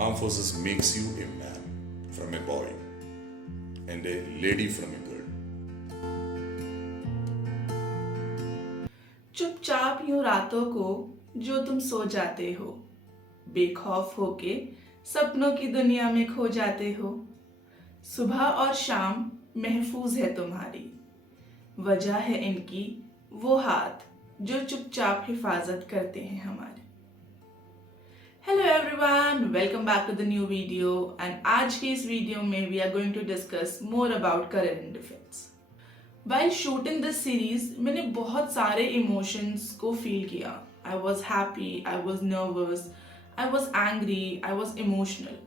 Armed forces makes you a man from a boy and a lady from a girl. चुपचाप यूं रातों को जो तुम सो जाते हो, बेखौफ होके सपनों की दुनिया में खो जाते हो। सुबह और शाम महफूज है तुम्हारी, वजह है इनकी वो हाथ जो चुपचाप हिफाजत करते हैं हमारी। Hello everyone, welcome back to the new video and आज के इस वीडियो में we are going to discuss more about career in defence. While shooting this series, मैंने बहुत सारे इमोशंस को फील किया। I was happy, I was nervous, I was angry, I was emotional.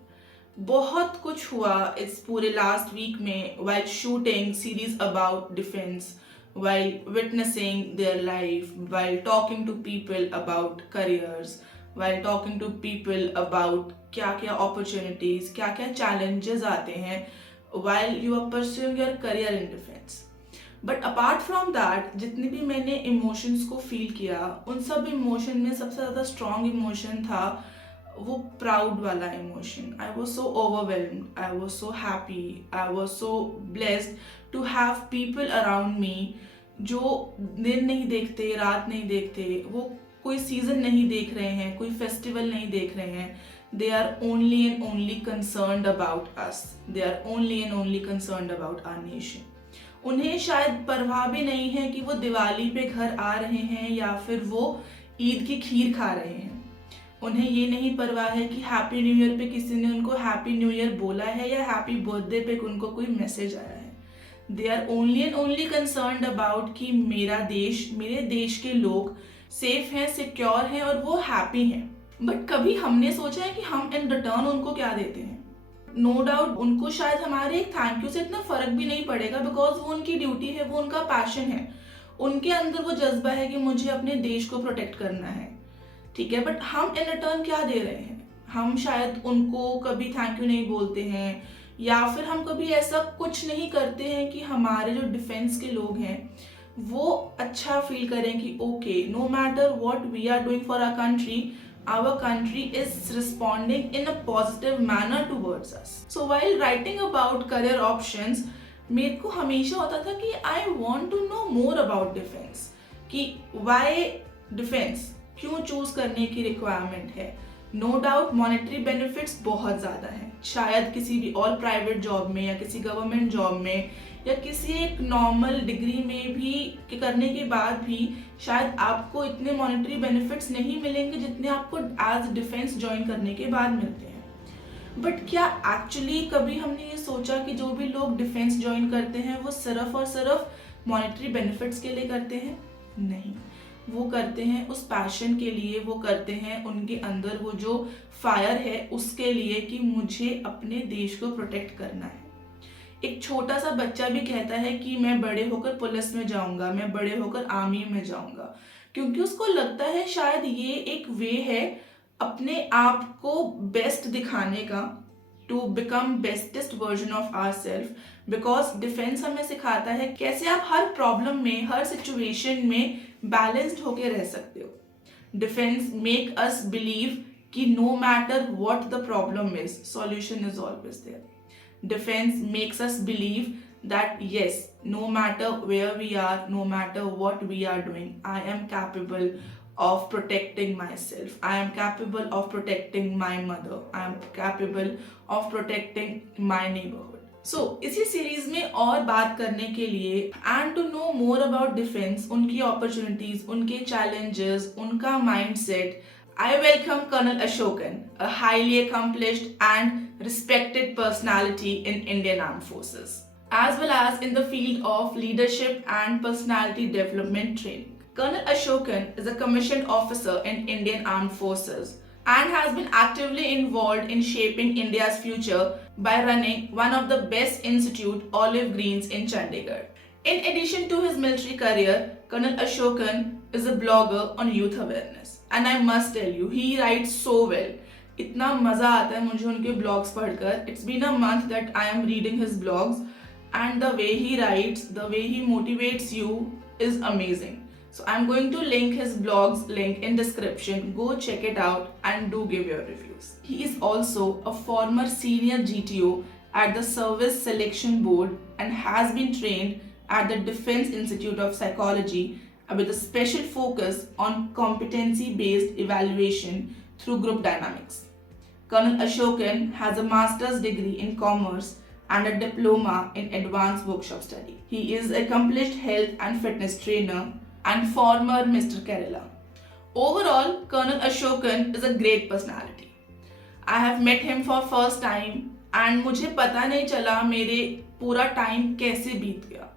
बहुत कुछ हुआ इस पूरे लास्ट वीक में while shooting series about defense, while witnessing their life, while talking to people about careers, while talking to people about क्या क्या opportunities, क्या क्या challenges आते हैं while you are pursuing your career in defense. But apart from that जितने भी मैंने emotions को फील किया, उन सब इमोशन में सबसे ज़्यादा स्ट्रॉन्ग इमोशन था वो प्राउड वाला इमोशन। I was so overwhelmed, I was so happy, I was so blessed to have people around me जो दिन नहीं देखते, रात नहीं देखते, वो कोई सीजन नहीं देख रहे हैं, कोई फेस्टिवल नहीं देख रहे हैं। They are only and only concerned about us, they are only and only concerned about our nation. उन्हें शायद परवाह भी नहीं है कि वो दिवाली पे घर आ रहे हैं या फिर वो ईद की खीर खा रहे हैं। उन्हें ये नहीं परवाह है कि हैप्पी न्यू ईयर पे किसी ने उनको हैप्पी न्यू ईयर बोला है या हैप्पी बर्थडे पे उनको कोई मैसेज आया है। They are only and only concerned about कि मेरा देश, मेरे देश के लोग सेफ हैं, सिक्योर हैं और वो हैप्पी हैं। बट कभी हमने सोचा है कि हम इन रिटर्न उनको क्या देते हैं? नो डाउट उनको शायद हमारे एक थैंक यू से इतना फर्क भी नहीं पड़ेगा, बिकॉज वो उनकी ड्यूटी है, वो उनका पैशन है, उनके अंदर वो जज्बा है कि मुझे अपने देश को प्रोटेक्ट करना है, ठीक है। बट हम इन रिटर्न क्या दे रहे हैं? हम शायद उनको कभी थैंक यू नहीं बोलते हैं या फिर हम कभी ऐसा कुछ नहीं करते हैं कि हमारे जो डिफेंस के लोग हैं वो अच्छा फील करें कि okay, no matter what we are doing for our country, our country is responding in a positive manner towards us. So while writing about career options, मेरे को हमेशा होता था कि I want to know more about defense, कि why defense, क्यों choose करने की रिक्वायरमेंट है। नो डाउट मॉनेटरी बेनिफिट्स बहुत ज़्यादा हैं, शायद किसी भी और प्राइवेट जॉब में या किसी गवर्नमेंट जॉब में या किसी एक नॉर्मल डिग्री में भी करने के बाद भी शायद आपको इतने मॉनेटरी बेनिफिट्स नहीं मिलेंगे जितने आपको एज डिफेंस ज्वाइन करने के बाद मिलते हैं। बट क्या एक्चुअली कभी हमने ये सोचा कि जो भी लोग डिफेंस ज्वाइन करते हैं वो सिर्फ और सिर्फ मॉनेटरी बेनिफिट्स के लिए करते हैं? नहीं, वो करते हैं उस पैशन के लिए, वो करते हैं उनके अंदर वो जो फायर है उसके लिए कि मुझे अपने देश को प्रोटेक्ट करना है। एक छोटा सा बच्चा भी कहता है कि मैं बड़े होकर पुलिस में जाऊंगा, मैं बड़े होकर आर्मी में जाऊंगा, क्योंकि उसको लगता है शायद ये एक वे है अपने आप को बेस्ट दिखाने का, to become bestest version of our self. Because defence हमें सिखाता है कैसे आप हर प्रॉब्लम में, हर सिचुएशन में बैलेंस्ड होके रह सकते हो। डिफेंस मेक अस बिलीव कि no matter what the problem is, solution is always there. Defense makes us believe that yes, no matter where we are, no matter what we are doing, I am capable of protecting myself. I am capable of protecting my mother. I am capable of protecting my neighborhood. So, इसी series में और बात करने के लिए and to know more about defense, उनकी opportunities, उनके challenges, उनका mindset, I welcome Colonel Ashokan, a highly accomplished and respected personality in Indian Armed Forces, as well as in the field of leadership and personality development training. Colonel Ashokan is a commissioned officer in Indian Armed Forces and has been actively involved in shaping India's future by running one of the best institute, Olive Greens, in Chandigarh. In addition to his military career, Colonel Ashokan is a blogger on youth awareness. And I must tell you, he writes so well. इतना मज़ा आता है मुझे उनके blogs पढ़कर। It's been a month that I am reading his blogs and the way he writes, the way he motivates you is amazing. So I'm going to link his blog's link in description. Go check it out and do give your reviews. He is also a former senior GTO at the Service Selection Board and has been trained at the Defense Institute of Psychology with a special focus on competency-based evaluation through group dynamics. Colonel Ashokan has a master's degree in commerce and a diploma in advanced workshop study. He is an accomplished health and fitness trainer and former Mr. Kerala. Overall, Colonel Ashokan is a great personality. I have met him for first time and मुझे पता नहीं चला मेरे पूरा time कैसे बीत गया.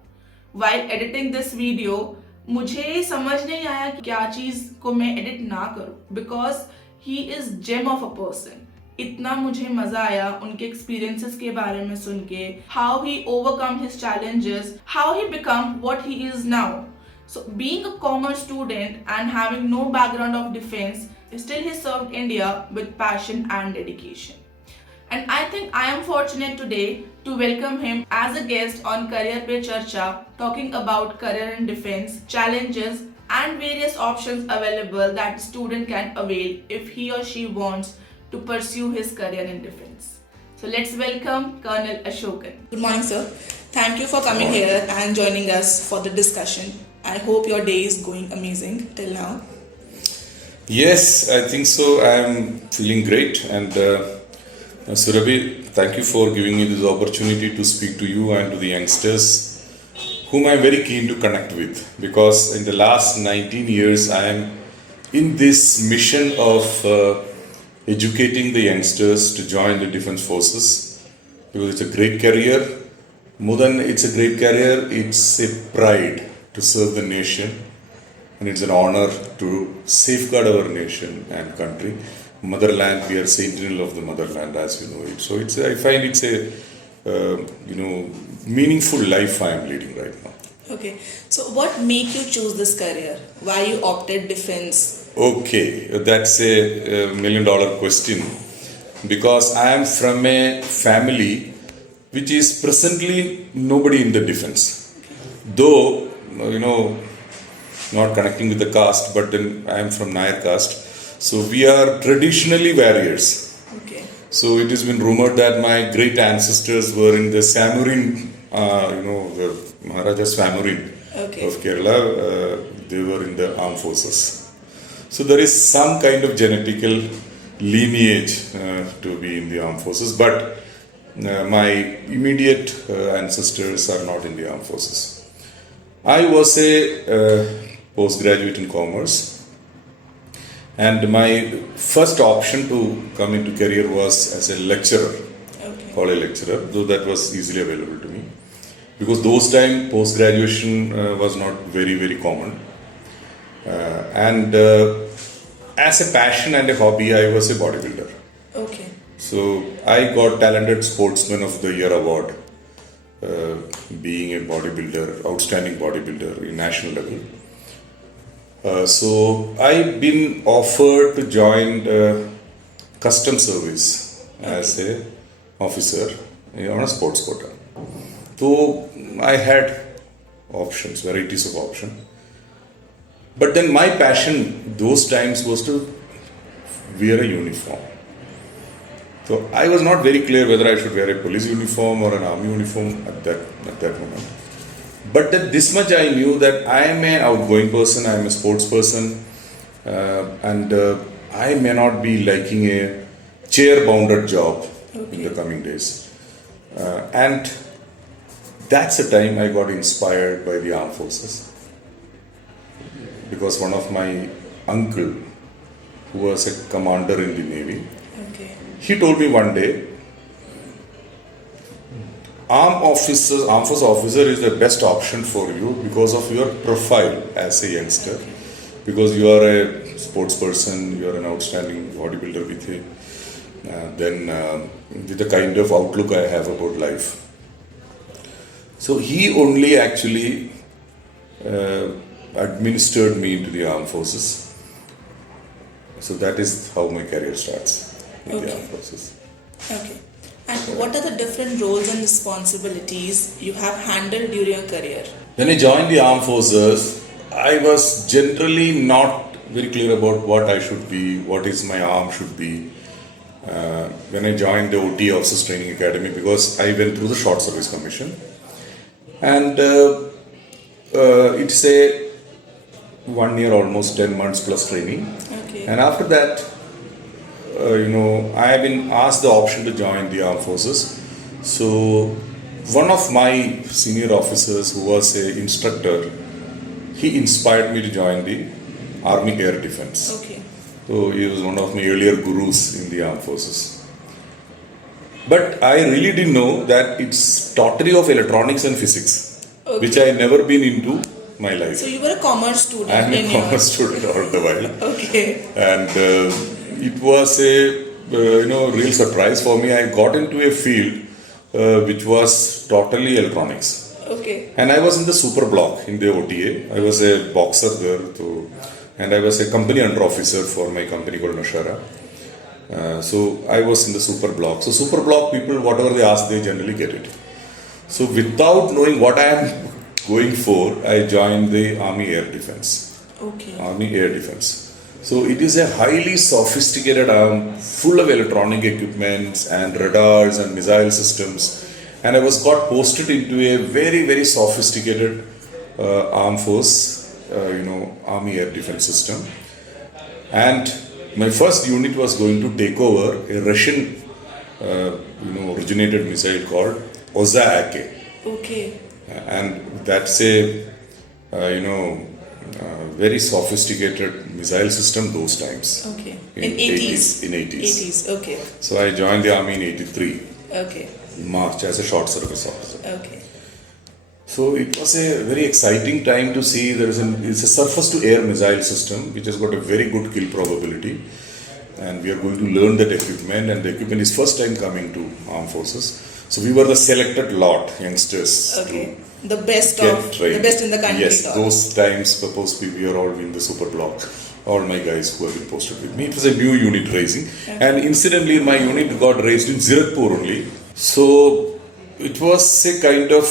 While editing this video, मुझे समझ नहीं आया कि क्या चीज़ को मैं edit ना करूं because he is gem of a person. इतना मुझे मजा आया उनके एक्सपीरियंसेस के बारे में सुन के, how he overcome his challenges, how he become what he is now. So being a commerce student and having no background of defense, still he served India with passion and dedication. And I think I am fortunate today to welcome him as a guest on careerpecharcha, talking about career in defense, challenges and various options available that the student can avail if he or she wants to pursue his career in defense. So let's welcome Colonel Ashokan. Good morning, sir. Thank you for coming here and joining us for the discussion. I hope your day is going amazing till now. Yes, I think so. I am feeling great. And Surabhi, thank you for giving me this opportunity to speak to you and to the youngsters whom I am very keen to connect with. Because in the last 19 years, I am in this mission of educating the youngsters to join the defense forces. Because it's a great career. More than it's a great career, it's a pride to serve the nation, and it's an honor to safeguard our nation and country. Motherland, we are sentinel of the motherland, as you know it. So I find it's a meaningful life I am leading right now. Okay, so what made you choose this career? Why you opted defense? Okay, that's a $1 million question, because I am from a family which is presently nobody in the defense. Though not connecting with the caste, but then I am from Nair caste. So we are traditionally warriors. Okay. So it has been rumored that my great ancestors were in the Samurin, the Maharaja Samurin of Kerala. They were in the armed forces. So there is some kind of genetical lineage to be in the armed forces, but my immediate ancestors are not in the armed forces. I was a postgraduate in commerce, and my first option to come into career was as a lecturer, college lecturer, though that was easily available to me, because those time post-graduation was not very, very common. And as a passion and a hobby, I was a bodybuilder. Okay. So I got Talented Sportsman of the Year award, being a bodybuilder, outstanding bodybuilder in national level. So I've been offered to join the custom service as a officer on a sports quota. So I had options, varieties of options. But then my passion those times was to wear a uniform. So I was not very clear whether I should wear a police uniform or an army uniform at that moment. But this much I knew that I am an outgoing person, I am a sports person, and I may not be liking a chair-bounded job in the coming days. And that's the time I got inspired by the armed forces. Because one of my uncle, who was a commander in the Navy, he told me one day, armed force officer is the best option for you because of your profile as a youngster. Because you are a sports person, you are an outstanding bodybuilder with with the kind of outlook I have about life. So he only actually administered me into the armed forces. So that is how my career starts in the armed forces. Okay. And what are the different roles and responsibilities you have handled during your career? When I joined the armed forces, I was generally not very clear about what I should be, what is my arm should be. When I joined the OT Officers Training Academy, because I went through the Short Service Commission, and it's a 1 year, almost 10 months plus training. Okay. And after that, I have been asked the option to join the armed forces. So one of my senior officers, who was an instructor, he inspired me to join the Army Air Defence. Okay. So he was one of my earlier gurus in the armed forces. But I really didn't know that it's totally of electronics and physics, which I never been into my life. So you were a commerce student. I'm a commerce student all the while. Okay. And it was a real surprise for me. I got into a field which was totally electronics. Okay. And I was in the super block in the OTA. I was a boxer there, and I was a company under officer for my company called Nashara. So I was in the super block. So super block people, whatever they ask, they generally get it. So without knowing what I am going for, I joined the Army Air Defence. Okay. Army Air Defence. So it is a highly sophisticated arm, full of electronic equipments and radars and missile systems. And I got posted into a very, very sophisticated armed force, Army Air Defence system. And my first unit was going to take over a Russian, originated missile called Oza-Ake. Okay. And that's a, very sophisticated missile system those times. Okay. In 80s? In 80s. 80s, okay. So I joined the army in 83. Okay. In March as a short service officer. Okay. So it was a very exciting time to see it's a surface to air missile system which has got a very good kill probability, and we are going to learn that equipment, and the equipment is first time coming to armed forces. So we were the selected lot, youngsters. Okay. The best Trained. The best in the country. Yes, those times supposed we are all in the super block. All my guys who have been posted with me. It was a new unit raising, and incidentally my unit got raised in Zirakpur only. So it was a kind of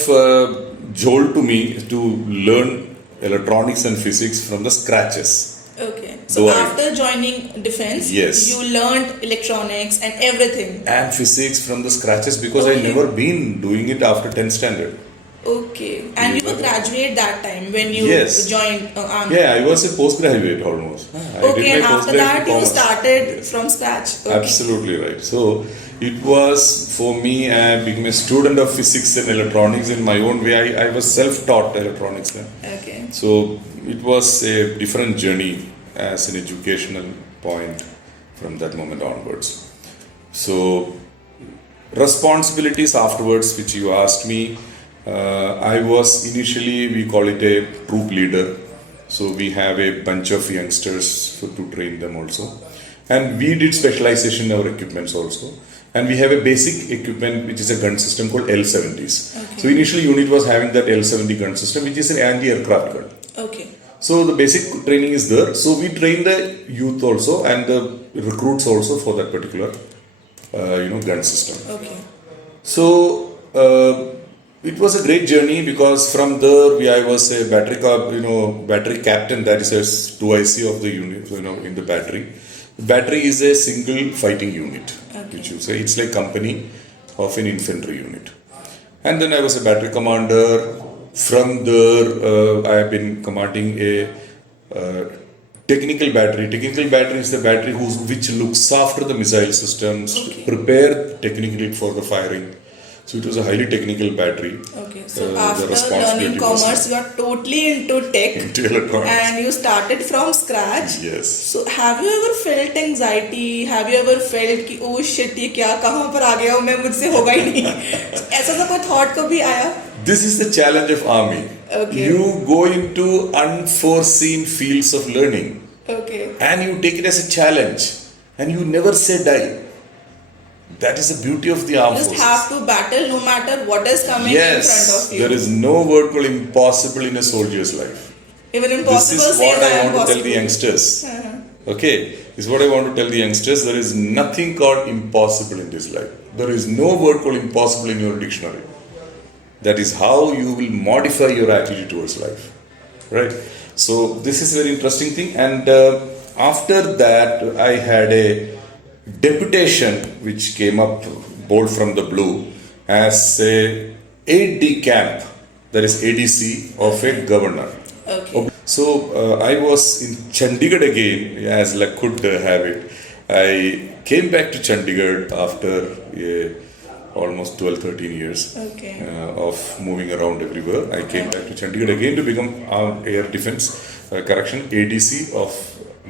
jolt to me to learn electronics and physics from the scratches. Okay. So after joining defense, yes, you learned electronics and everything. And physics from the scratches, because I never been doing it after 10th standard. Okay. And you were graduate that time when you joined army? Yeah, I was a postgraduate almost. Okay, and after that you started from scratch. Okay. Absolutely right. So it was, for me, I became a student of physics and electronics in my own way. I was self-taught electronics then. Okay. So it was a different journey as an educational point from that moment onwards. So responsibilities afterwards, which you asked me, I was initially, we call it a troop leader. So we have a bunch of youngsters to train them also. And we did specialization in our equipments also. And we have a basic equipment which is a gun system called L-70s. Okay. So initially unit was having that L-70 gun system, which is an anti-aircraft gun. Okay. So the basic training is there. So we train the youth also and the recruits also for that particular, gun system. Okay. So it was a great journey, because from there I was a battery captain. That is a 2IC of the unit, in the battery. The battery is a single fighting unit, which you say it's like company of an infantry unit. And then I was a battery commander. From there, I have been commanding a technical battery. Technical battery is the battery which looks after the missile systems, prepared technically for the firing. So it was a highly technical battery. Okay, so after learning commerce, you are totally into tech. Into electronics. And you started from scratch. Yes. So have you ever felt anxiety? Have you ever felt कि oh shit ये क्या कहाँ पर आ गया हूँ मैं, मुझसे होगा ही नहीं? ऐसा सा कोई thought कभी आया? This is the challenge of army. Okay. You go into unforeseen fields of learning. Okay. And you take it as a challenge, and you never say die. That is the beauty of the armed forces. You just have to battle no matter what is coming in front of you. There is no word called impossible in a soldier's life. Even impossible This is what I want possible. to tell the youngsters. Okay, this is what I want to tell the youngsters. There is nothing called impossible in this life. There is no word called impossible in your dictionary. That is how you will modify your attitude towards life. Right? So this is a very interesting thing. And after that, I had a deputation which came up bold from the blue as a AD camp, that is ADC of a governor. Okay. So I was in Chandigarh again, as luck could have it. I came back to Chandigarh after almost 12-13 years of moving around everywhere. I came back to Chandigarh again to become Air Defence ADC of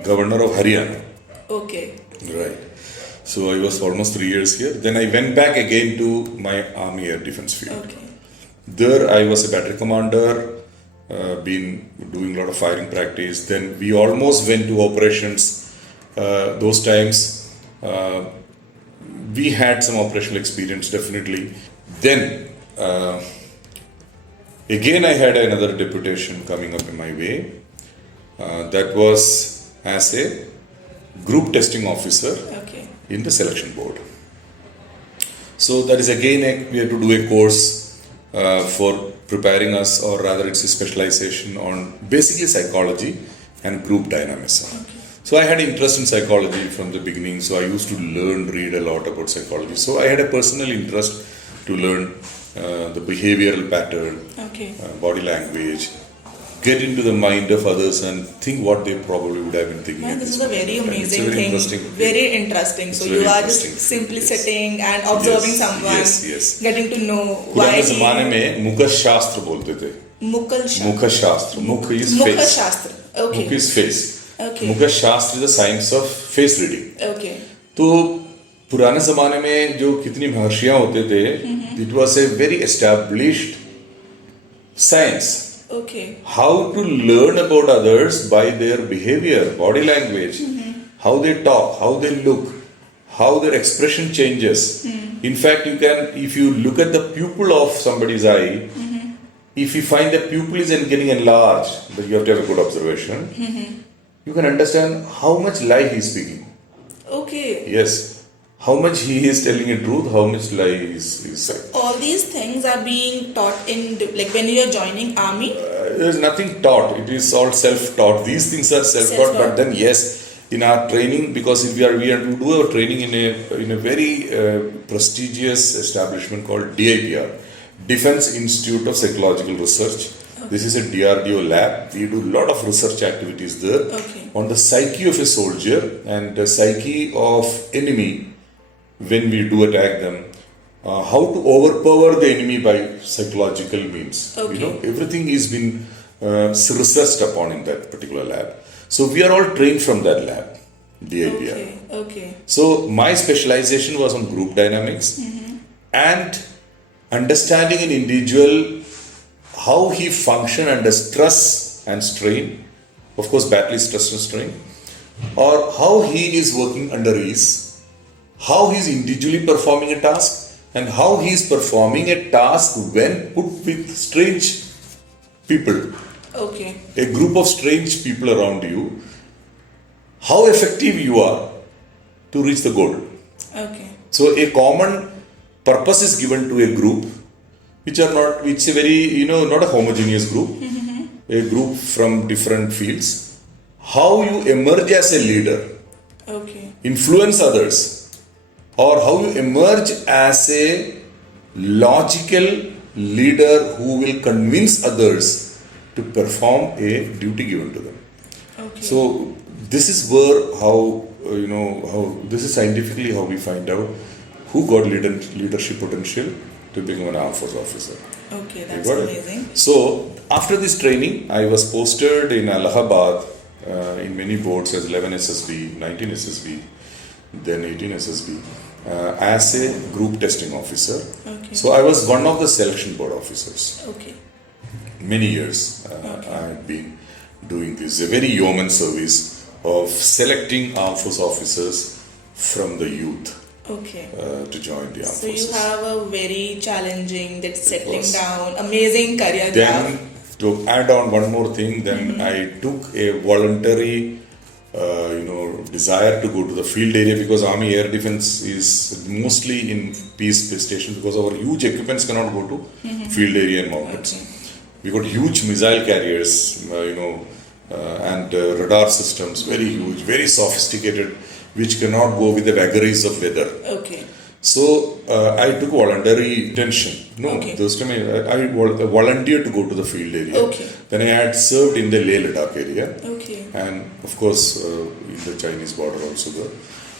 Governor of Haryana. Okay. Right. So I was almost 3 years here. Then I went back again to my Army Air Defence field. Okay. There I was a battery commander, been doing a lot of firing practice. Then we almost went to operations. Those times we had some operational experience, definitely. Then again I had another deputation coming up in my way. That was as a group testing officer in the selection board. So that is again we have to do a course for preparing us, or rather it's a specialization on basically psychology and group dynamism. So I had interest in psychology from the beginning, so I used to read a lot about psychology. So I had a personal interest to learn the behavioral pattern, body language, get into the mind of others and think what they probably would have been thinking. Man, this is a very amazing thing. Very interesting. So you are just simply sitting and observing someone, getting to know why he... ज़माने में मुख शास्त्र बोलते थे. मुख शास्त्र. मुख is face. मुख is face. मुख शास्त्र is the science of face reading. तो पुराने ज़माने में जो कितनी महर्षियाँ होते थे, it was a very established science. How to learn about others by their behavior, body language, how they talk, how they look, how their expression changes. In fact, you can, if you look at the pupil of somebody's eye, if you find the pupil is getting enlarged, but you have to have a good observation, you can understand how much lie he is speaking. Yes. How much he is telling a truth, how much lie is saying. All these things are being taught in, like when you are joining army? There is nothing taught. It is all self-taught. These things are self-taught. But then yes, in our training, because if we are to do our training in a very prestigious establishment called DIPR, Defense Institute of Psychological Research. This is a DRDO lab. We do a lot of research activities there on the psyche of a soldier and the psyche of enemy. When we do attack them, how to overpower the enemy by psychological means. You know, everything is been researched upon in that particular lab. So we are all trained from that lab, DIPR. So my specialization was on group dynamics and understanding an individual, how he function under stress and strain. Of course, battle is stress and strain. Or how he is working under ease. How he is individually performing a task and how he is performing a task when put with strange people. A group of strange people around you. How effective you are to reach the goal. So a common purpose is given to a group, which are not, which is a very, not a homogeneous group. A group from different fields. How you emerge as a leader. Influence others. Or how you emerge as a logical leader who will convince others to perform a duty given to them. So this is where how this is scientifically how we find out who got leadership potential to become an armed force officer. That's amazing. So after this training, I was posted in Allahabad in many boards as 11 SSB, 19 SSB, then 18 SSB. As a group testing officer. So I was one of the selection board officers. Many years I had been doing this. A very yeoman service of selecting armed force officers from the youth to join the armed forces. So you have a very challenging, that settling down, amazing career. Then to add on one more thing, then I took a voluntary desire to go to the field area, because Army Air Defence is mostly in peace stations, because our huge equipments cannot go to field area and mountains. We got huge missile carriers, and radar systems, very huge, very sophisticated, which cannot go with the vagaries of weather. Okay. So I took voluntary intention. No, Okay. those time I volunteered to go to the field area. Okay. Then I had served in the Leh Ladakh area, Okay. and of course in the Chinese border also there.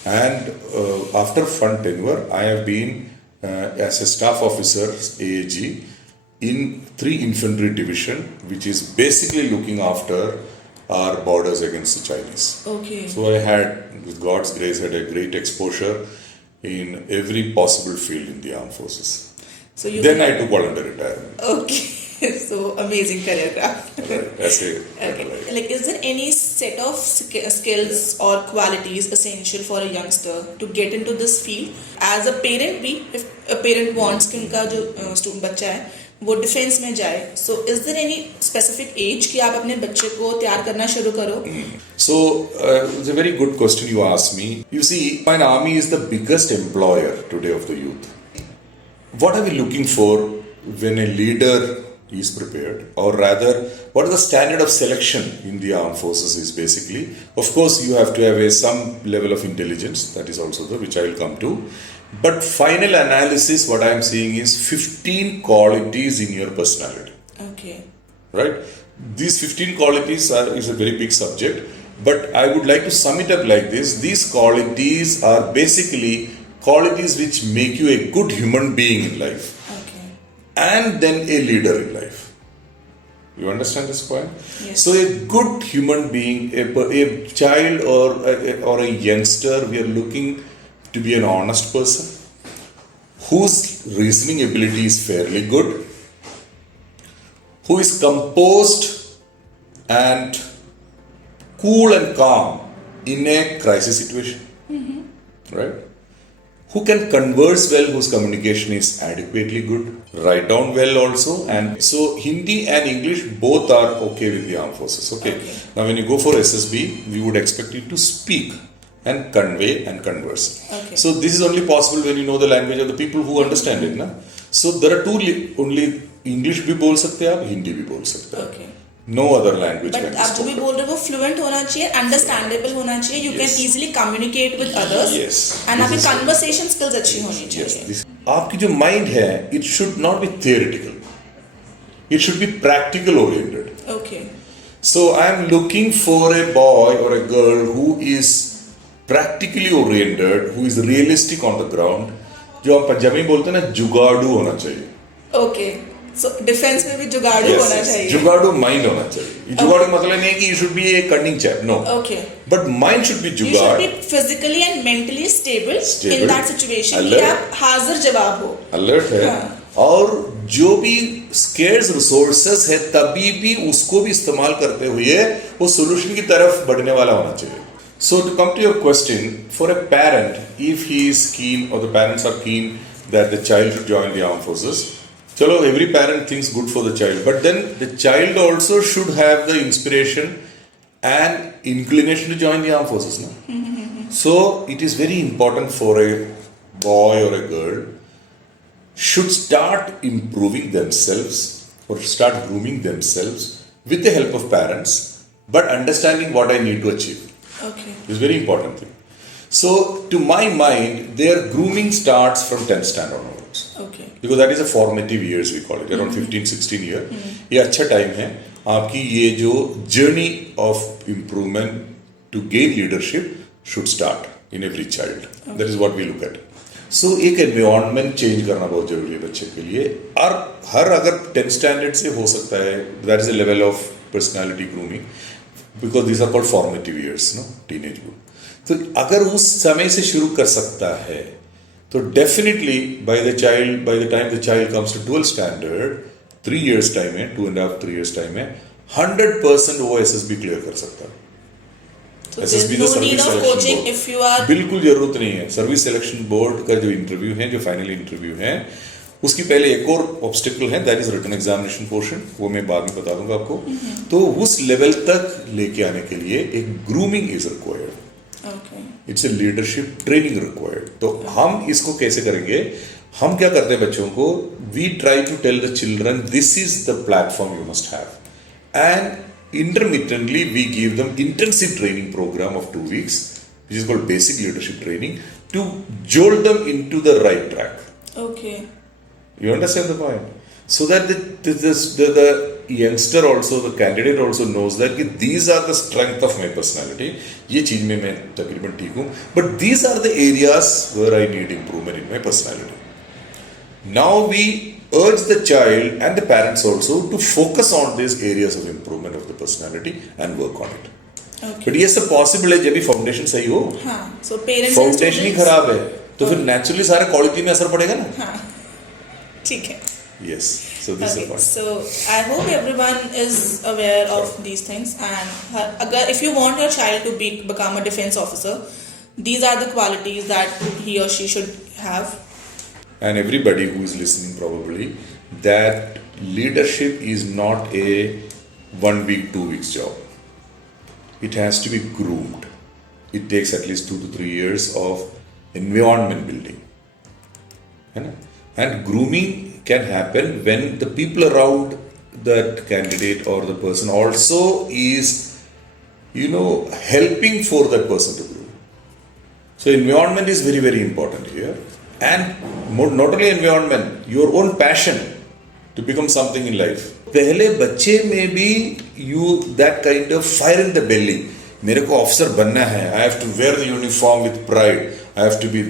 And after fun tenure, I have been as a staff officer, AAG, in 3 Infantry Division, which is basically looking after our borders against the Chinese. Okay. So I had, with God's grace, had a great exposure in every possible field in the armed forces. So you Then I took voluntary retirement. Okay. So amazing career graph. Right, as a Okay. Like, is there any set of skills or qualities essential for a youngster to get into this field? As a parent भी, if a parent wants कि उनका जो student बच्चा है वो defence में जाए, so is there any specific age कि आप अपने बच्चे को तैयार करना शुरू करो? So it's a very good question you asked me. You see, my army is the biggest employer today of the youth. What are we looking for when a leader is prepared, or rather what is the standard of selection in the armed forces is basically, of course you have to have some level of intelligence, that is also the which I will come to, but final analysis what I am seeing is 15 qualities in your personality. Okay. Right? These 15 qualities is a very big subject, but I would like to sum it up like this. These qualities are basically qualities which make you a good human being in life. Okay. And then a leader in life. You understand this point? Yes. So a good human being, a child or a youngster, we are looking to be an honest person, whose reasoning ability is fairly good, who is composed and cool and calm in a crisis situation. Right? Who can converse well, whose communication is adequately good, write down well also, and so Hindi and English both are okay with the armed forces. Okay. Now when you go for SSB, we would expect you to speak and convey and converse. Okay. So this is only possible when you know the language of the people who understand it. Na? So there are only English भी बोल सकते हैं आप, हिंदी भी बोल सकते हैं. Okay. No other language But can be आप जो भी spoken. बोल रहे हो वो fluent होना चाहिए, understandable होना चाहिए, you can easily communicate with others, Yes. and आपकी This is- conversation skills अच्छी होनी Yes, चाहिए. आपकी जो माइंड है, it should not be theoretical. It should be practical oriented. Okay. So I am looking for a boy or a girl who is practically oriented, who is realistic on the ground. जो हम पंजाबी में बोलते हैं ना, जुगाड़ू होना चाहिए. Okay. So defense में भी जुगाड़ू Yes, होना yes. चाहिए. जुगाड़ू माइंड होना चाहिए. जुगाड़ू का मतलब नहीं है कि you should be a cunning chap. No. Okay. But mind should be You जुगाड़. should be physically and mentally stable Stable. in that situation कि Alert. आप हाजिर जवाब हो. अलर्ट है. हाँ. और जो भी स्केर्स रिसोर्सेस है तभी भी उसको भी इस्तेमाल करते हुए वो सोल्यूशन की तरफ बढ़ने वाला होना चाहिए. So to come to your question, for a parent, if he is keen or the parents are keen that the child should join the armed forces, chalo, every parent thinks good for the child, but then the child also should have the inspiration and inclination to join the armed forces. No? So it is very important for a boy or a girl should start improving themselves or start grooming themselves with the help of parents, but understanding what I need to achieve. Okay. It's a very important thing. So, to my mind, their grooming starts from 10th standard onwards. Okay. Because that is a formative years we call it, around 15-16 year. ये अच्छा time है आपकी ये जो journey of improvement to gain leadership should start in every child. Okay. That is what we look at. So एक environment change करना बहुत जरूरी है बच्चे के लिए और हर अगर 10th standard से हो सकता है, that is a level of personality grooming. Because these are called formative years, no? Teenagehood. तो अगर उस समय से शुरू कर सकता है, तो definitely by the time the child comes to 12th standard, 3 years time में, 2.5-3 years time में, 100% वो SSB clear कर सकता है. So there's no need of coaching if you are. बिल्कुल जरूरत नहीं है. सर्विस सिलेक्शन बोर्ड का जो इंटरव्यू है, जो फाइनल इंटरव्यू है, उसकी पहले एक और ऑब्स्टिकल है, that is written examination portion, वो मैं बाद में बता दूंगा आपको. तो उस लेवल तक लेके आने के लिए एक grooming is required. It's a leadership training required. तो हम इसको कैसे करेंगे? हम क्या करते हैं बच्चों को, we try to tell the children this is the platform you must have, and intermittently we give them intensive training program of 2 weeks, which is called basic leadership training, to jolt them into the right track. Okay. You understand the point? So that the youngster also, the candidate also knows that these are the strength of my personality. ये चीज में मैं तकरीबन ठीक हूँ. But these are the areas where I need improvement in my personality. Now we urge the child and the parents also to focus on these areas of improvement of the personality and work on it. Okay. But ये सब possible है जब भी foundation सही हो. हाँ. So parents. Foundation ही खराब है तो फिर नेचुरली सारे क्वालिटी में असर पड़ेगा ना. हाँ. ठीक है. Yes. So this is the point. So I hope everyone is aware of these things, and if you want your child to become a defense officer, these are the qualities that he or she should have. And everybody who is listening probably, that leadership is not a 1 week, 2 weeks job. It has to be groomed. It takes at least 2 to 3 years of environment building. And grooming can happen when the people around that candidate or the person also is, helping for that person to grow. So environment is very, very important here. And not only environment, your own passion to become something in life. पहले बच्चे में भी that kind of fire in the belly. मेरे को officer बनना है. I have to wear the uniform with pride. I have to be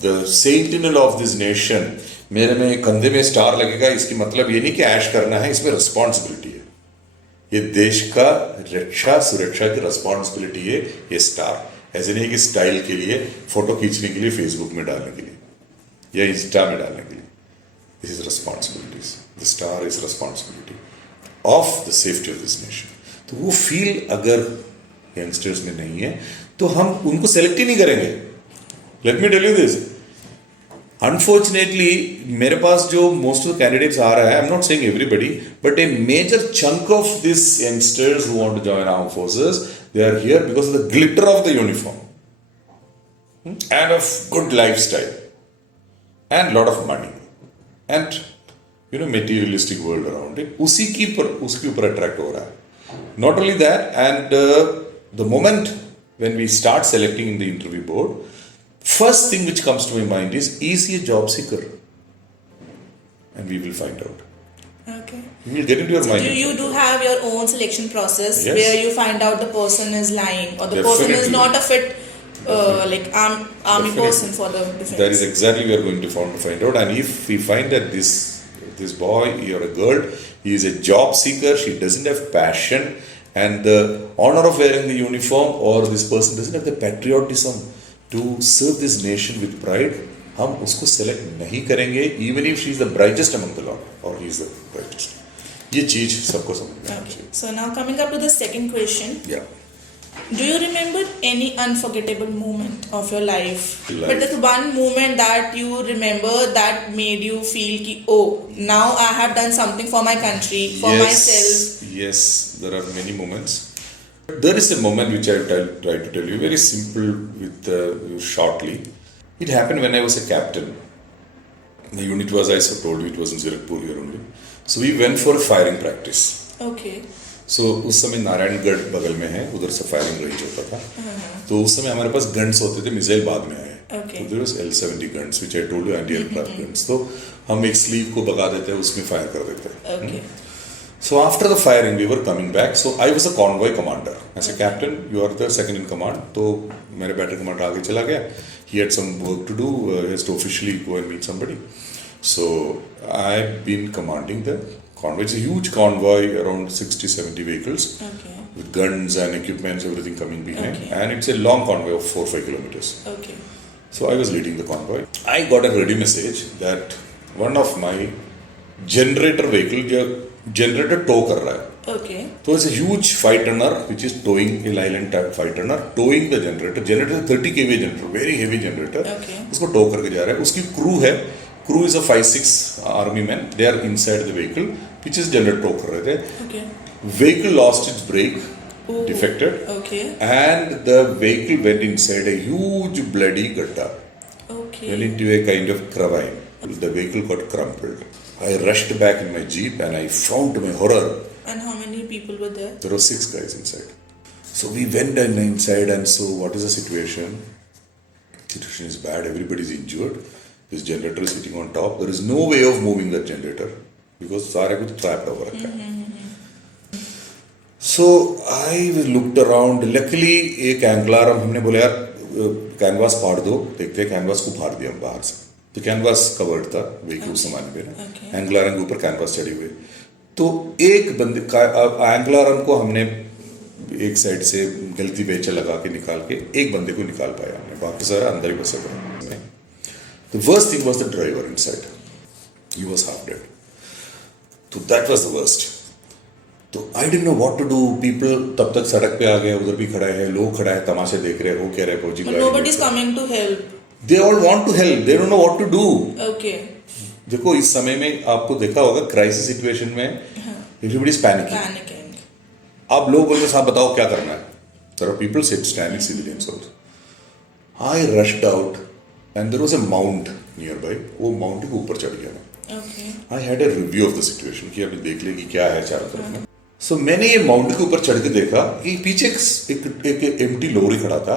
the sentinel of this nation. मेरे में कंधे में स्टार लगेगा. इसकी मतलब ये नहीं कि ऐश करना है, इसमें रिस्पॉन्सिबिलिटी है. ये देश का रक्षा सुरक्षा की रिस्पॉन्सिबिलिटी है. ये स्टार ऐसे नहीं कि स्टाइल के लिए फोटो खींचने के लिए फेसबुक में डालने के लिए या इंस्टा में डालने के लिए. This is responsibilities. The star is responsibility of the safety of this nation. तो वो फील अगर यंगस्टर्स में नहीं है तो हम उनको सेलेक्ट ही नहीं करेंगे. Let me tell you this. Unfortunately मेरे पास जो मोस्ट ऑफ द कैंडिडेट्स आ रहा है, I am not saying everybody, but a major chunk of this youngsters who want to join arm forces, they are here because of the glitter of the uniform and of good lifestyle and lot of money and materialistic world around it. उसके ऊपर attract हो रहा है. Not only that, and the moment when we start selecting in the interview board, first thing which comes to my mind is he a job seeker? And we will find out. Okay. We will get into your mind. So you do have your own selection process, yes, where you find out the person is lying or the Definitely. person is not a fit army Definitely. person for the defense. That is exactly we are going to find out. And if we find that this boy or a girl, he is a job seeker, she doesn't have passion and the honor of wearing the uniform, or this person doesn't have the patriotism to serve this nation with pride, हम उसको select नहीं करेंगे, even if she is the brightest among the lot or he is the brightest. ये चीज सबको समझना चाहिए. So now coming up to the second question. Yeah. Do you remember any unforgettable moment of your life? But there's one moment that you remember that made you feel ki, oh, now I have done something for my country, for myself. Yes, there are many moments. There is a moment which I try to tell you, very simple with shortly. It happened when I was a captain. The unit was, as I told you, it was in Zirakpur here only. So we went for a firing practice. Okay. So उस समय नारायणगढ़ बगल में है, उधर से firing range होता था. तो उस समय हमारे पास गन्स होते थे, मिसाइल बाद में आए. Okay. तो there was L-70 guns which I told you, anti-aircraft guns. तो हम एक स्लीव को भगा देते हैं, उसमें फायर कर देते हैं. Okay. So after the firing, we were coming back. So I was a convoy commander. As a captain, you are the second in command. तो मेरे battery commander आगे चला गया. He had some work to do. He has to officially go and meet somebody. So I've been commanding the convoy. It's a huge convoy, around 60-70 vehicles. Okay. With guns and equipments, everything coming behind. Okay. And it's a long convoy of 4-5 kilometers. Okay. So I was leading the convoy. I got a ready message that one of my generator vehicle, generator tow कर रहा है. Okay. So it's a huge fight runner which is towing a Leyland type fight runner, towing the generator. Generator 30 kV generator, very heavy generator. Okay. उसको tow करके जा रहा है. उसकी crew है. Crew is a 5-6 army men. They are inside the vehicle, which is generator tow कर रहे थे. Okay. Vehicle lost its brake, defected, Okay. and the vehicle went inside a huge bloody gadda. Okay. Went into a kind of ravine. The vehicle got crumpled. I rushed back in my jeep and I found to my horror And how many people were there? There were 6 guys inside. So we went inside and so what is the situation? Situation is bad, everybody is injured. This generator is sitting on top. There is no way of moving that generator because सारे कुछ trapped over रखा है. So I looked around. Luckily एक एंगलारम हमने बोला यार canvas फाड़ दो, देखते कैनवास को फाड़ दिया हम बाहर से. तो कैनवास कवर्ड था व्हीकल सामान पे ना, एंगलारम के ऊपर कैनवास चढ़े हुए. तो एक बंदे एंगलारम को हमने एक साइड से गलती बेचा लगा के निकाल के एक बंदे को निकाल पाया हमने, बाकी सारा अंदर ही बसे पड़े. The worst thing was the driver inside. He was half dead. So that was the worst. तो I didn't know what to do. People तब तक सड़क पे आ गए, उधर भी खड़ा है, लोग खड़ा है, तमाशे देख रहे हैं, वो कह रहे हैं फौजी. But nobody is coming to help. They all want to help. They don't know what to do. Okay. देखो इस समय में आपको देखा होगा क्राइसिस सिचुएशन में everybody is panicking. अब लोग बोलते साहब बताओ क्या करना है. There are people standing civilians also. I rushed out and there was a mount nearby. वो mount के ऊपर चढ़ गया मैं. Okay. I had a review of the situation कि अभी देख ले कि क्या है चारों तरफ में. So मैंने ये माउंट के ऊपर चढ़ के देखा कि पीछे एक एम्प्टी लोरी खड़ा था.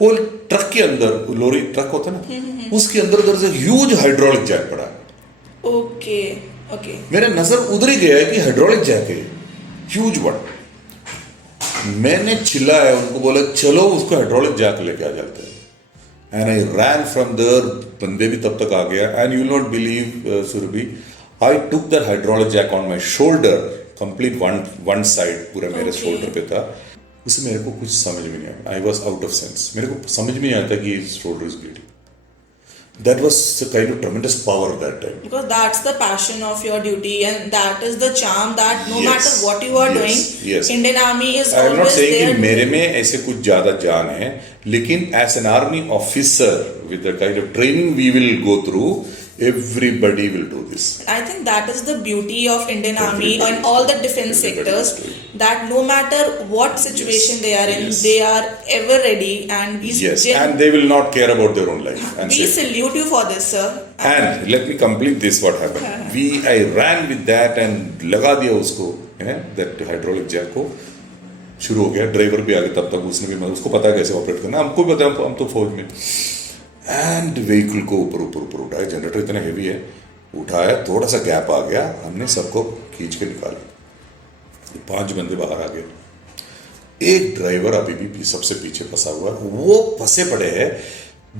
वो ट्रक के अंदर, लोरी ट्रक होता है ना, उसके अंदर उधर से ह्यूज हाइड्रोलिक जैक पड़ा है. Okay okay. मेरा नजर उधर ही गया है कि हाइड्रोलिक जैक है, ह्यूज वन. मैंने चिल्लाया, उनको बोला चलो उसको हाइड्रोलिक जैक लेके आ जाते हैं. And I ran from there. बंदे भी तब तक आ गया. And you not believe Surabhi, I took that hydraulic jack on my shoulder, complete one side पूरा मेरे शोल्डर पे था. उससे मेरे को कुछ समझ में नहीं आया. I was out of sense. मेरे को समझ में नहीं आता कि shoulder is bleeding. That was a kind of tremendous power that time. Because that's the passion of your duty and that is the charm that no Yes. matter what you are doing, Yes. Indian Army is I am not always saying there. कि मेरे में ऐसे कुछ ज्यादा जान है, लेकिन as an army officer with the kind of training we will go through, everybody will do this. I think that is the beauty of Indian Army Everybody. and all the defense Everybody sectors, is doing. that no matter what situation they are in, Yes. they are ever ready and we Yes, and they will not care about their own life. And we safety. salute you for this, sir. And let me complete this. What happened? I ran with that and लगा दिया उसको, that hydraulic jack को. शुरू हो गया. Driver भी आ गया तब तक. उसने भी, उसको पता है कैसे ऑपरेट करना. हमको भी पता है, हम तो फौज में. एंड व्हीकल को ऊपर उठाया. जनरेटर इतना हैवी है, उठाया, थोड़ा सा गैप आ गया, हमने सबको खींच के निकाला. 5 बंदे बाहर आ गए. एक ड्राइवर अभी भी सबसे पीछे फंसा हुआ है. वो फंसे पड़े हैं.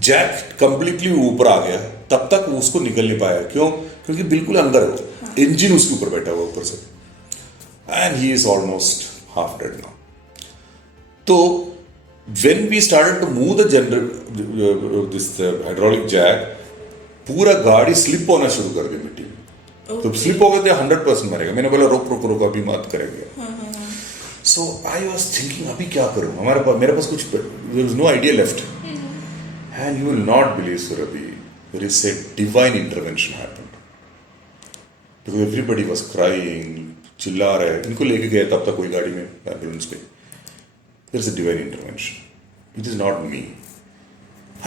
जैक कंप्लीटली ऊपर आ गया, तब तक उसको निकल नहीं पाया. क्यों? क्योंकि बिल्कुल अंदर हो, इंजन उसके ऊपर बैठा हुआ ऊपर से. And he is almost half dead now. तो when we started to move this hydraulic jack, पूरा गाड़ी स्लिप होना शुरू कर दी मिट्टी में. तो स्लिप हो गए थे 100% मरेगा. मैंने बोला रोक अभी मत करेंगे. सो आई वॉज थिंकिंग अभी क्या करूं. मेरे पास कुछ, there was no idea left. And you will not believe, Surabhi, there is a divine intervention happened. Because everybody was crying, चिल्ला रहे. इनको लेके गए तब तक कोई गाड़ी में एम्बुलेंस पे. There is a divine intervention. It is not me.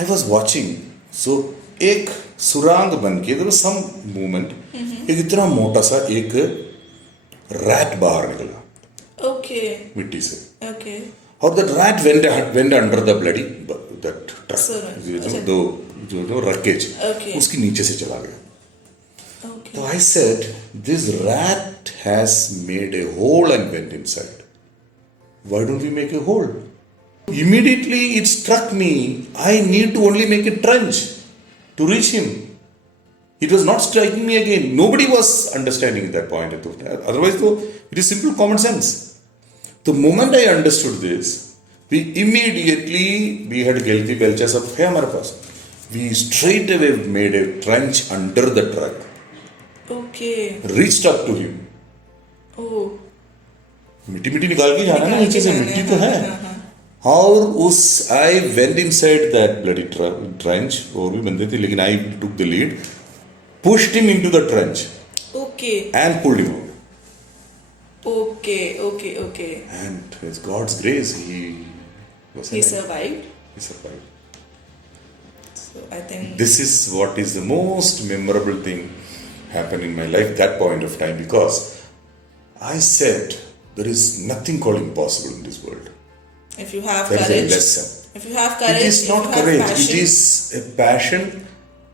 I was watching. So एक सुरांग बन के there was some movement. एक इतना मोटा सा एक रैट बाहर निकला. Okay. मिट्टी से. Okay. और that rat went under the bloody that truck. जो wreckage. Okay. उसके नीचे से चला गया. Okay. So I said, this rat has made a hole and went inside. Why don't we make a hole? Immediately it struck me, I need to only make a trench to reach him. It was not striking me again. Nobody was understanding at that point. Otherwise, though, it is simple common sense. The moment I understood this, we had guilty belches of hai hamare paas. We straight away made a trench under the truck. Okay. Reached up to him. Oh. मिट्टी निकाल के जाना ना नीचे से. मिट्टी तो है. और उस I went inside that bloody trench. और भी बंदे थे लेकिन I took the lead, pushed him into the trench. Okay. And pulled him out. Okay. And with God's grace he survived. He survived. So I think This is what is the most memorable thing happened in my life that point of time, because I said, there is nothing called impossible in this world. If you have That courage. is a lesson. If you have courage. It is not courage. It is a passion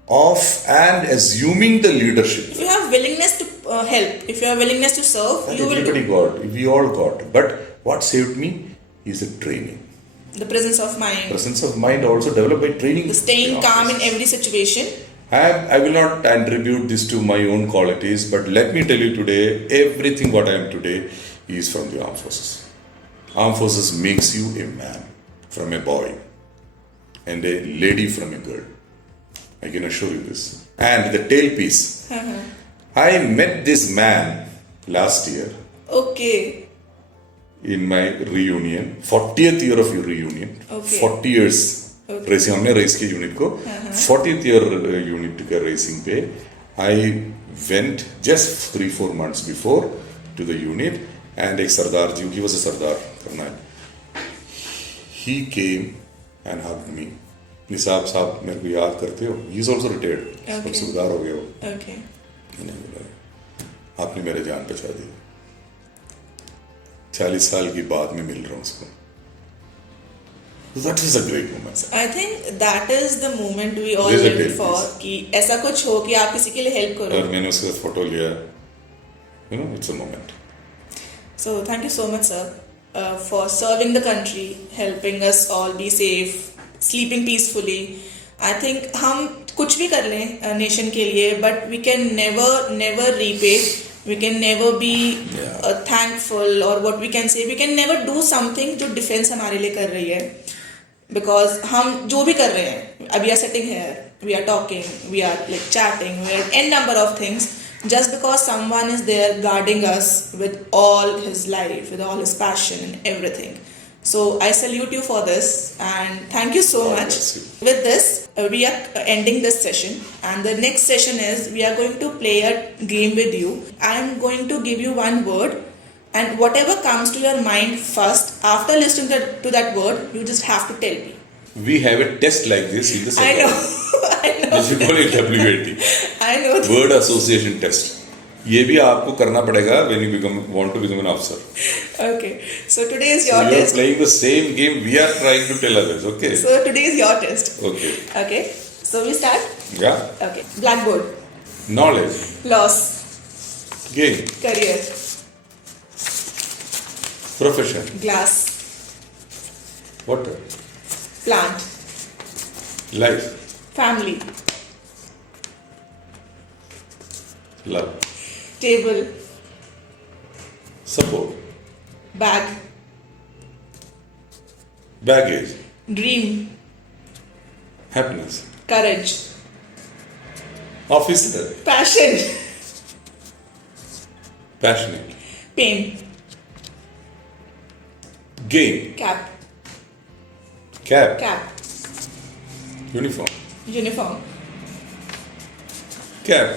of and assuming the leadership. If you have willingness to help, if you have willingness to serve, That you will everybody got. We all got. But what saved me is the training. The presence of mind. Presence of mind also developed by training. The staying calm in every situation. I will not attribute this to my own qualities, but let me tell you today, everything what I am today is from the armed forces. Armed forces makes you a man from a boy and a lady from a girl. I can assure you this. And the tailpiece. I met this man last year. Okay. In my reunion, 40th year of your reunion. Okay. 40 years. Okay. Racing हमने race के unit को 40th year unit का racing पे I went just 3-4 months before to the unit and एक Sardar ji, he was a Sardar colonel, he came and hugged me. निसाब साहब मेरे को याद करते हो? He is also retired. Okay. सरदार हो गया वो. Okay. मैंने बोला आपने मेरे जान बचा दी. 40 साल की बाद में मिल रहा हूँ उसको. That is a great moment. I think that is the moment we all There's a live day, for please. कि ऐसा कुछ हो कि आप किसी के लिए हेल्प करो. और मैंने उसके साथ फोटो लिया. You know, it's a moment. So thank you so much, sir, for serving the country, helping us all be safe, sleeping peacefully. I think हम कुछ भी कर लें नेशन के लिए, but we can never repay. We can never be thankful, or what we can say, we can never do something जो defence हमारे लिए कर रही है. Because हम जो भी कर रहे हैं, we are sitting here, we are talking, we are like chatting, we are n number of things, just because someone is there guarding us with all his life, with all his passion and everything. So I salute you for this and thank you so God much. bless you. With this, we are ending this session, and the next session is we are going to play a game with you. I am going to give you one word, and whatever comes to your mind first, after listening to that word, you just have to tell me. We have a test like this in the I know. I know. Which we call it WAT. I know. Word Association Test. ये भी आपको करना पड़ेगा when you want to become an officer. Okay. So today is So your you are test. playing the same game we are trying to tell others. Okay. So today is your test. Okay. Okay. So we start. Yeah. Okay. Blackboard. Knowledge. Loss. Gain. Career. Profession. Glass. Water. Plant. Life. Family. Love. Table. Support. Bag. Baggage. Dream. Happiness. Courage. Officer. Passion. Passionate. Pain. Gain. Cap. Cap. Cap. Uniform. Uniform. Cap.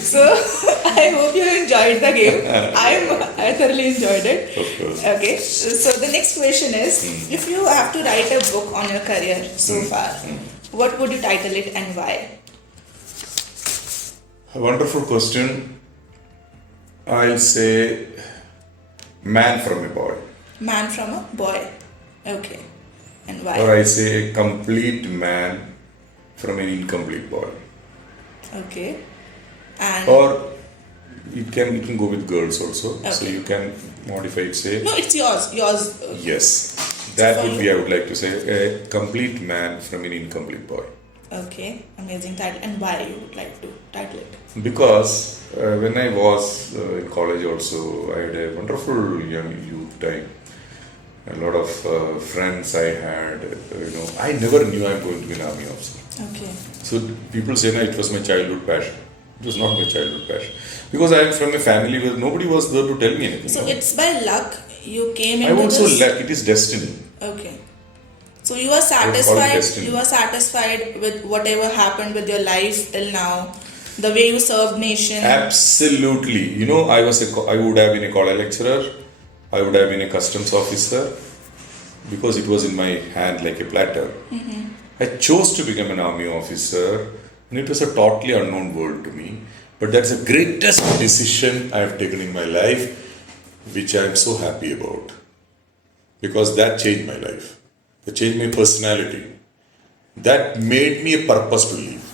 So I hope you enjoyed the game. I thoroughly enjoyed it. Of course. Okay. So the next question is, if you have to write a book on your career so far, what would you title it and why? A wonderful question. I'll say man from a boy. Man from a boy. Okay. And why? Or I say a complete man from an incomplete boy. Okay. And Or it can go with girls also. So Okay. you can modify it, say no, it's yours. Yours. yes. That for would you. be, I would like to say, a complete man from an incomplete boy. Okay. Amazing title. And why you would like to title it? Because when I was in college also, I had a wonderful young youth time. A lot of friends I had, I never knew I'm going to be an army officer. Okay. So people say, no, it was my childhood passion. It was not my childhood passion. Because I am from a family where nobody was there to tell me anything. So it's by luck you came I into also this. lack, it is destiny. Okay. So you are call it satisfied. destiny. You are satisfied with whatever happened with your life till now, the way you served nation. Absolutely. I would have been a college lecturer. I would have been a customs officer because it was in my hand like a platter. I chose to become an army officer And it was a totally unknown world to me. But that's the greatest decision I have taken in my life, which I am so happy about. Because that changed my life. That changed my personality. That made me a purpose to live.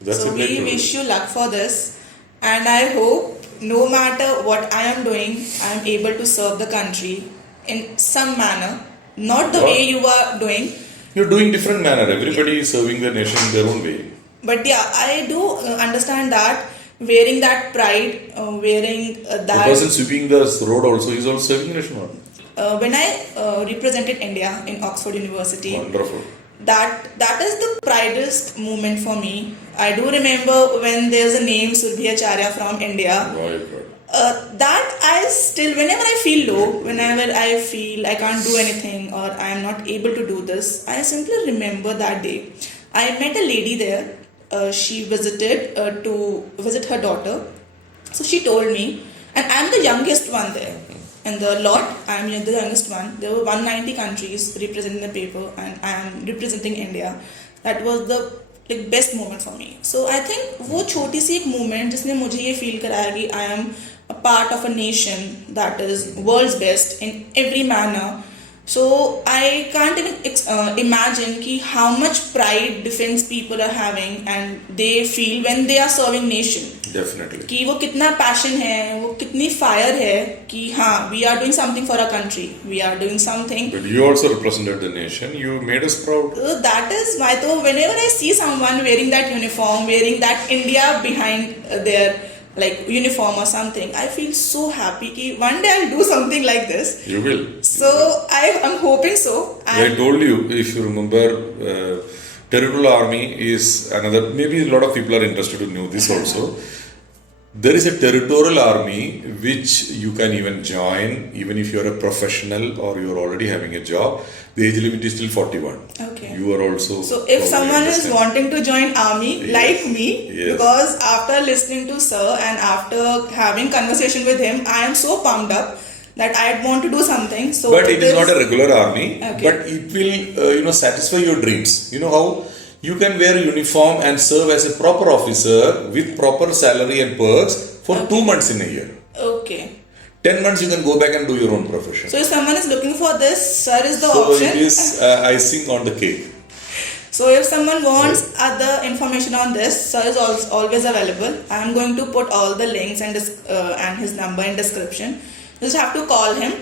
That's So we wish you luck for this, and I hope no matter what I am doing, I am able to serve the country in some manner, not the way you are doing. You're doing different manner. Everybody is serving the nation in their own way. But yeah, I do understand that wearing that pride, wearing The that. person sweeping the road also is also serving the nation. When I represented India in Oxford University, Wonderful. that is the proudest moment for me. I do remember when there's a name Careerpecharcha from India. Right. That I still, whenever I feel low, whenever I feel I can't do anything or I am not able to do this, I simply remember that day. I met a lady there. She visited to visit her daughter. So she told me, and I'm the youngest one there. In the lot, I'm the youngest one. There were 190 countries representing the paper, and I am representing India. That was the best moment for me. So I think वो छोटी सी एक moment जिसने मुझे ये feel कराया कि I am a part of a nation that is world's best in every manner. So I can't even imagine कि how much pride defense people are having and they feel when they are serving nation. Definitely. कि वो कितना passion है, वो कितनी fire है कि हाँ, we are doing something for our country, we are doing something. But you also represented the nation. You made us proud. That is why, though, whenever I see someone wearing that uniform, wearing that India behind their uniform or something, I feel so happy कि one day I'll do something like this. You will. So I'm hoping so. I told you, if you remember, Territorial Army is another. Maybe a lot of people are interested to know this also. There is a territorial army which you can even join, even if you are a professional or you are already having a job. The age limit is still 41. Okay. You are also. So if someone is wanting to join army like me, because after listening to sir and after having conversation with him, I am so pumped up that I want to do something. So but it is not a regular army, okay. But it will satisfy your dreams. You know how? You can wear a uniform and serve as a proper officer with proper salary and perks for 2 months in a year. Okay. 10 months you can go back and do your own profession. So if someone is looking for this, sir is the option. option. So it is icing on the cake. So if someone wants other information on this, sir is always available. I am going to put all the links and his number in description. You just have to call him.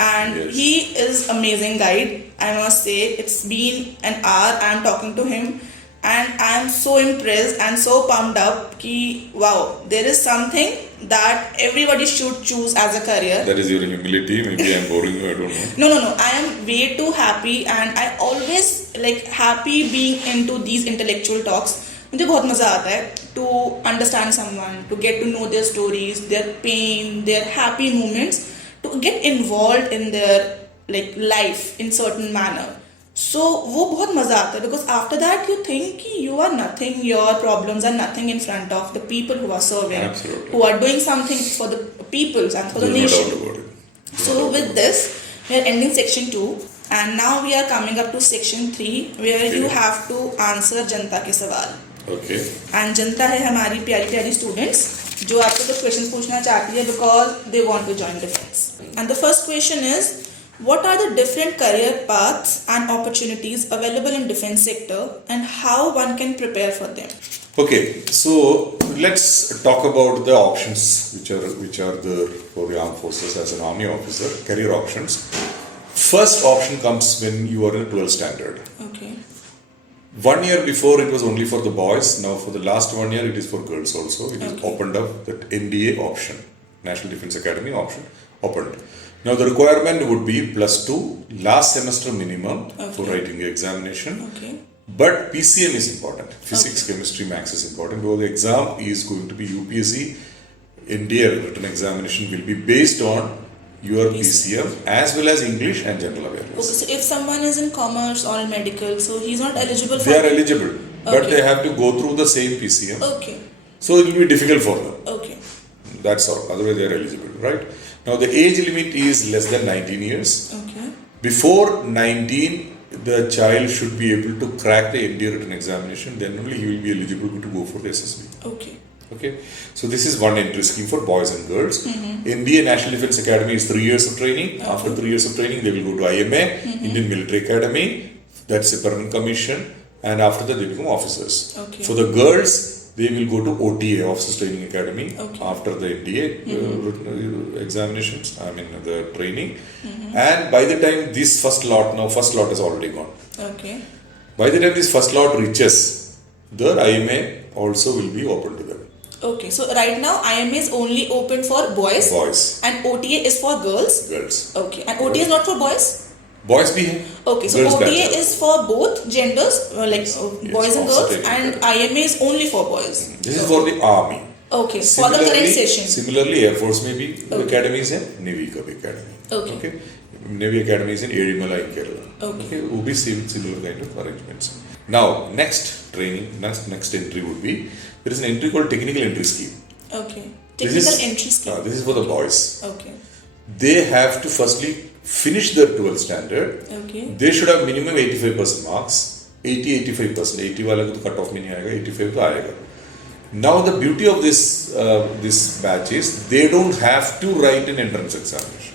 And he is amazing guide. I must say, it's been an hour I am talking to him and I am so impressed and so pumped up ki wow, there is something that everybody should choose as a career. That is your humility. Maybe I am boring you, I don't know. No. I am way too happy and I always happy being into these intellectual talks. मुझे बहुत मजा आता है to understand someone, to get to know their stories, their pain, their happy moments, to get involved in their life in certain manner. So वो बहुत मजा आता है because after that you think you are nothing, your problems are nothing in front of the people who are serving, Absolutely. who are doing something for the peoples and for the nation. So with this we are ending section 2 and now we are coming up to section 3 where you have to answer जनता के सवाल. Okay. And जनता है हमारी प्यारी students जो आपको कुछ questions पूछना चाहती है because they want to join defense. And the first question is, what are the different career paths and opportunities available in defense sector and how one can prepare for them? Okay, so let's talk about the options which are there for the armed forces as an army officer, career options. First option comes when you are in 12th standard. Okay. 1 year before it was only for the boys. Now for the last 1 year it is for girls also. It is opened up, that NDA option, National Defence Academy option, opened. Now the requirement would be +2 last semester minimum for writing the examination. Okay. But PCM is important. Physics, chemistry, maths is important because the exam is going to be UPSC. NDA written examination will be based on your PCM as well as English and general awareness. Okay, so if someone is in commerce or in medical, so he's not eligible for... They are eligible, but they have to go through the same PCM. Okay. So it will be difficult for them. Okay. That's all. Otherwise they are eligible, right? Now the age limit is less than 19 years. Okay. Before 19, the child should be able to crack the NDA written examination, then only he will be eligible to go for the SSB. Okay, so this is one entry scheme for boys and girls. NDA National Defence Academy is 3 years of training. After 3 years of training, they will go to IMA, Indian Military Academy. That's a permanent commission, and after that they become officers. For the girls, they will go to OTA, Officers Training Academy, after the NDA examinations. I mean the training, and by the time this first lot is already gone. By the time this first lot reaches, the IMA also will be open to them. So right now IMA is only open for boys. And OTA is for girls. And OTA is not for boys. Boys bhi hai. So OTA is for both genders, boys and girls, and IMA is only for boys. This is for the army. For the current session. Similarly, Air Force may be academies hai, Navy ka bhi academy. Navy Academy is in Careerkamela in Kerala. Would be similar kind of arrangements. Now, next entry would be, there is an entry called Technical Entry Scheme. Technical Entry Scheme. This is for the boys. They have to firstly finish their 12th standard. They should have minimum 85% marks. 80-85%. 80 wala ko cut off mein nahi aayega, 85 to aayega. Now the beauty of this batch is they don't have to write an entrance examination.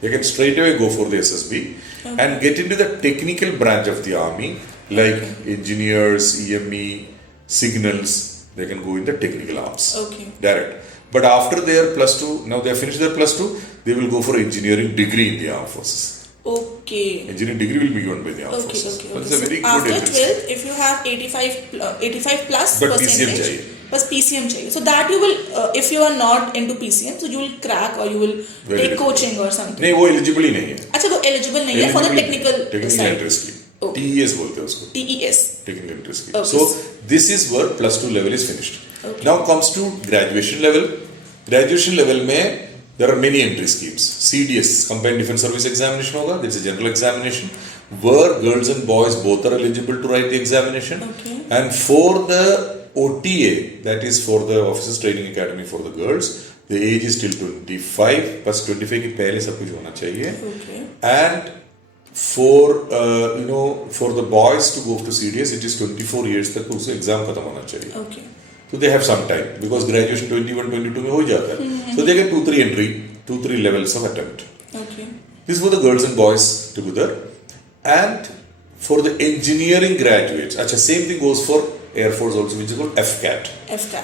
They can straight away go for the SSB and get into the technical branch of the army, like engineers, EME, signals. They can go in the technical arms direct. But after their +2, now they have finished their +2, they will go for engineering degree in the armed forces. Engineering degree will be given by the armed forces. It's a very after good 12th, if you have 85 plus but percentage, PCM chahiye. But PCM chahiye. So that you will, if you are not into PCM, so you will crack or you will take coaching or something. नहीं, वो eligible ही नहीं है. अच्छा, वो eligible नहीं है for the technical side. Entry scheme. TES बोलते हैं उसको. TES. Technical entry scheme. So this is where +2 level is finished. Now comes to graduation level. Graduation level में there are many entry schemes. CDS, Combined Defence Service Examination होगा. That's a general examination where girls and boys both are eligible to write the examination. And for the OTA, that is for the Officers Training Academy for the girls, the age is till 25. बस 25 के पहले सब कुछ होना चाहिए. And for for the boys to go to CDS, it is 24 years तक उससे exam खत्म होना चाहिए. So they have some time because graduation 21-22 में हो जाता है. So they get 2-3 levels of attempt. This is for the girls and boys together. And for the engineering graduates, same thing goes for Air Force also, which is called FCAT.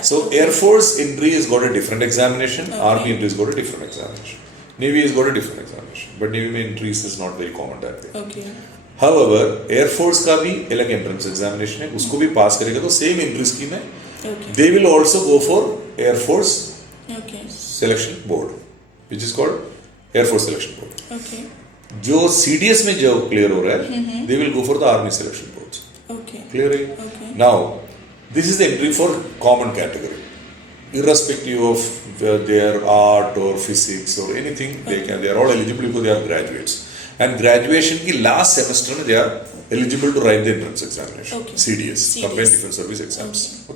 So Air Force entry has got a different examination. Army entry has got a different examination. Navy has got a different examination. But Navy entries is not very common that way. However, Air Force का भी अलग entrance examination है. उसको भी pass करेगा तो same entry scheme है. They will also go for Air Force Selection Board, which is called Air Force Selection Board. जो CDS में जो clear हो रहा है, they will go for the Army Selection Boards. Clear है? Now, this is the entry for common category. Irrespective of their art or physics or anything, they are all eligible because they are graduates. And graduation की last semester में they are eligible to write the entrance examination. CDS, Combined Defence Service Exams.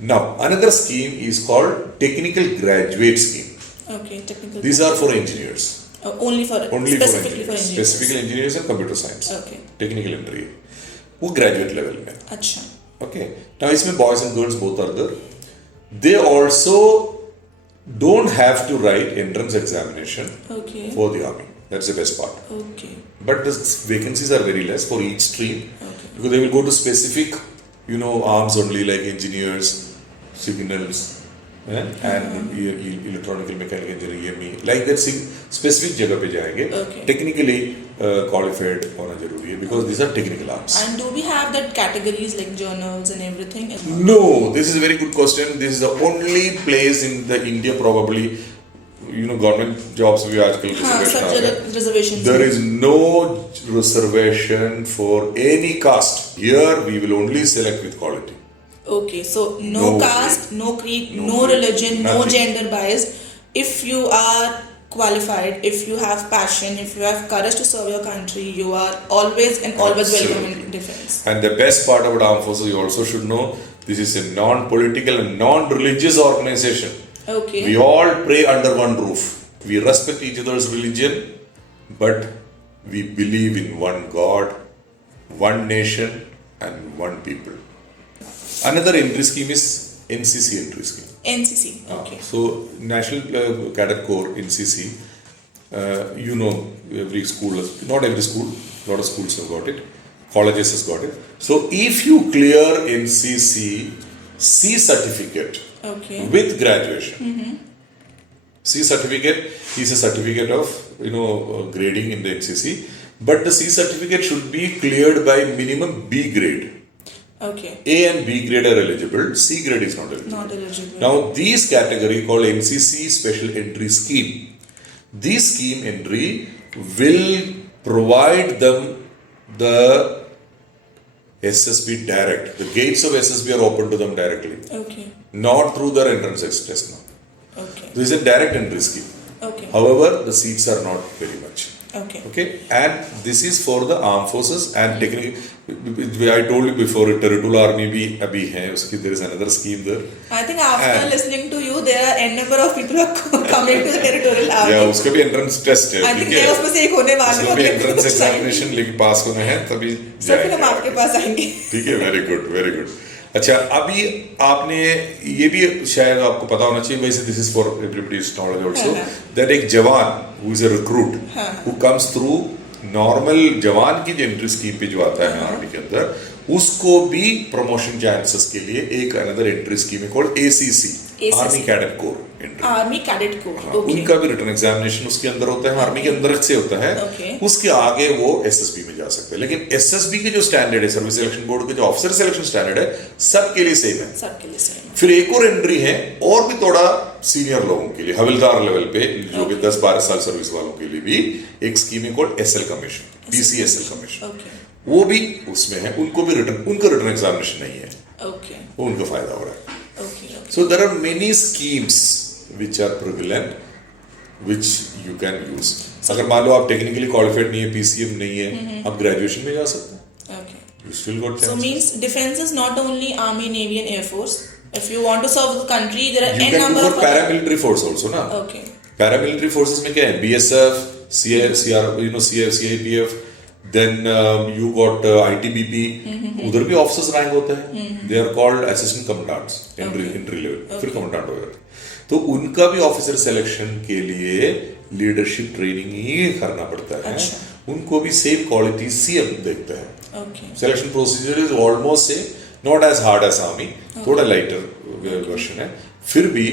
Now, another scheme is called Technical Graduate Scheme. These are for engineers. Only for engineers. Specifically engineers and computer science. Technical entry. वो graduate level में. Now, इसमें boys and girls both are there. They also don't have to write entrance examination for the army. That's the best part. But the vacancies are very less for each stream because they will go to specific, arms only like engineers, signals, and electronical mechanical engineering, EME. Like that, specific जगह पे जाएंगे. Technically qualified होना जरूरी है because these are technical arms. And do we have that categories like journals and everything? No, this is a very good question. This is the only place in the India probably. Government jobs भी आजकल reservation. There is no reservation for any caste. Here we will only select with quality. So no caste, no creed, no religion, no gender bias. If you are qualified, if you have passion, if you have courage to serve your country, you are always welcome in defense. And the best part about armed forces, you also should know, this is a non-political and non-religious organization. We all pray under one roof. We respect each other's religion, but we believe in one God one nation and one people. Another entry scheme is NCC entry scheme. NCC, okay. So National Cadet Corps, NCC, every school, not every school, a lot of schools have got it, colleges has got it. So if you clear NCC C certificate Okay. with graduation, C certificate is a certificate of grading in the NCC, but the C certificate should be cleared by minimum B grade. Okay. A and B grade are eligible, C grade is not eligible. Not eligible. Now, these category called NCC Special Entry Scheme. This scheme entry will provide them the SSB direct. The gates of SSB are open to them directly, Okay. not through their entrance test now. Okay. This is a direct entry scheme. Okay. However, the seats are not very much. Okay. Okay, and this is for the armed forces and technically, I told you before, territorial army bhi abhi hai, there is another scheme there. I think after listening to you, there are n number of people who are coming to the territorial army. Yeah, उसका भी entrance test है. I think मैं उसमें से एक होने वाली हूँ. उसका भी entrance examination लेके पास होना है तभी सर फिर हम आपके पास आएंगे. ठीक है, very good, very good. अच्छा, अभी आपने ये भी शायद आपको पता होना चाहिए, वैसे this is for everybody's knowledge also, that एक जवान who is a recruit who comes through normal जवान की एंट्री स्कीम पे जो आता है आर्मी के अंदर, उसको भी प्रमोशन चांसेस के लिए एक अनदर एंट्री स्कीम है called ACC, army cadet corps entry. Army cadet corps, okay. उनका भी रिटर्न एग्जामिनेशन उसके अंदर होता है, आर्मी के अंदर से होता है. उसके आगे वो SSB में जा सकते हैं, लेकिन SSB के जो स्टैंडर्ड है, सर्विस सिलेक्शन बोर्ड के जो ऑफिसर सिलेक्शन स्टैंडर्ड है, सबके लिए सेम है. सबके लिए सेम. फिर एक और एंट्री है और भी थोड़ा सीनियर लोगों के लिए, हवलदार लेवल पे जो कि 10-12 साल सर्विस वालों के लिए भी एक स्कीम है called SL commission, PCSL commission. वो भी उसमें है, उनको भी उनका रिटर्न एग्जामिनेशन नहीं है. ओके. वो उनका फायदा हो रहा है. Okay. So there are many schemes which are prevalent, which you can use. अगर मान लो आप टेक्निकली क्वालिफाइड नहीं है, PCM नहीं है, आप ग्रेजुएशन में जा सकते हैं. Okay. You still got chance. So means defense is not only army, navy and air force. If you want to serve the country, there are You n can number do of for paramilitary force also, ना? Okay. Paramilitary forces में क्या है? BSF, CIPF, then you got ITBP. उधर भी officers rank होता है. They are called assistant commandants, entry level. फिर commandant हो जाते हैं. तो उनका भी ऑफिसर सिलेक्शन के लिए लीडरशिप ट्रेनिंग ही करना पड़ता है. उनको भी सेम क्वालिटी CM देखता है. Okay. Selection procedure is almost से not as hard as army, थोड़ा लाइटर वर्जन है. फिर भी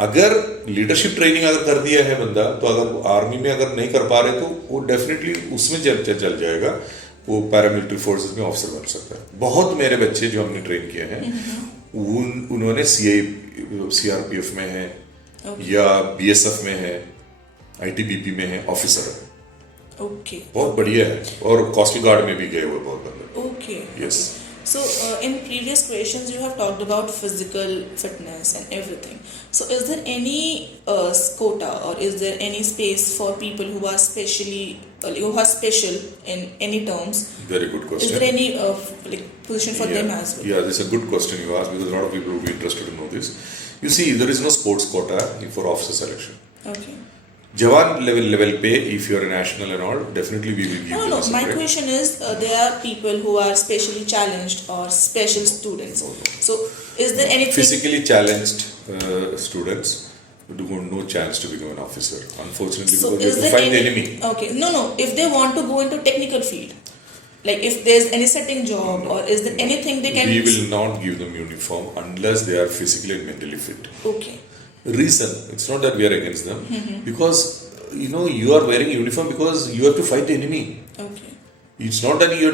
अगर लीडरशिप ट्रेनिंग अगर कर दिया है बंदा, तो अगर आर्मी में अगर नहीं कर पा रहे तो वो डेफिनेटली उसमें चल जाएगा, वो पैरामिलिट्री फोर्सेस में ऑफिसर बन सकता है. बहुत मेरे बच्चे जो हमने ट्रेन किए हैं उन्होंने CRPF में है या BSF में है, ITBP में है, ऑफिसर है. Okay. बहुत बढ़िया है. और कोस्टल गार्ड में भी गए हुए बहुत बंदे. Okay. Yes. So in previous questions you have talked about physical fitness and everything. So is there any quota or is there any space for people who are special in any terms? Very good question. Is there any position for them as well? Yeah, this is a good question you asked, because a lot of people will be interested to know this. You see, there is no sports quota for officer selection. Okay. Jawan level पे, if you are a national and all, definitely we will give them No. a separate. My question is, there are people who are specially challenged or special students. So, is there anything? Physically challenged students do no chance to become an officer, unfortunately, So because is they there find the any? enemy. Okay, no. If they want to go into technical field, like if there's any setting job or is there anything they can? We will not give them uniform unless they are physically and mentally fit. Okay. Reason, it's not that we are against them, because you are wearing uniform because you have to fight the enemy. Okay. It's not that you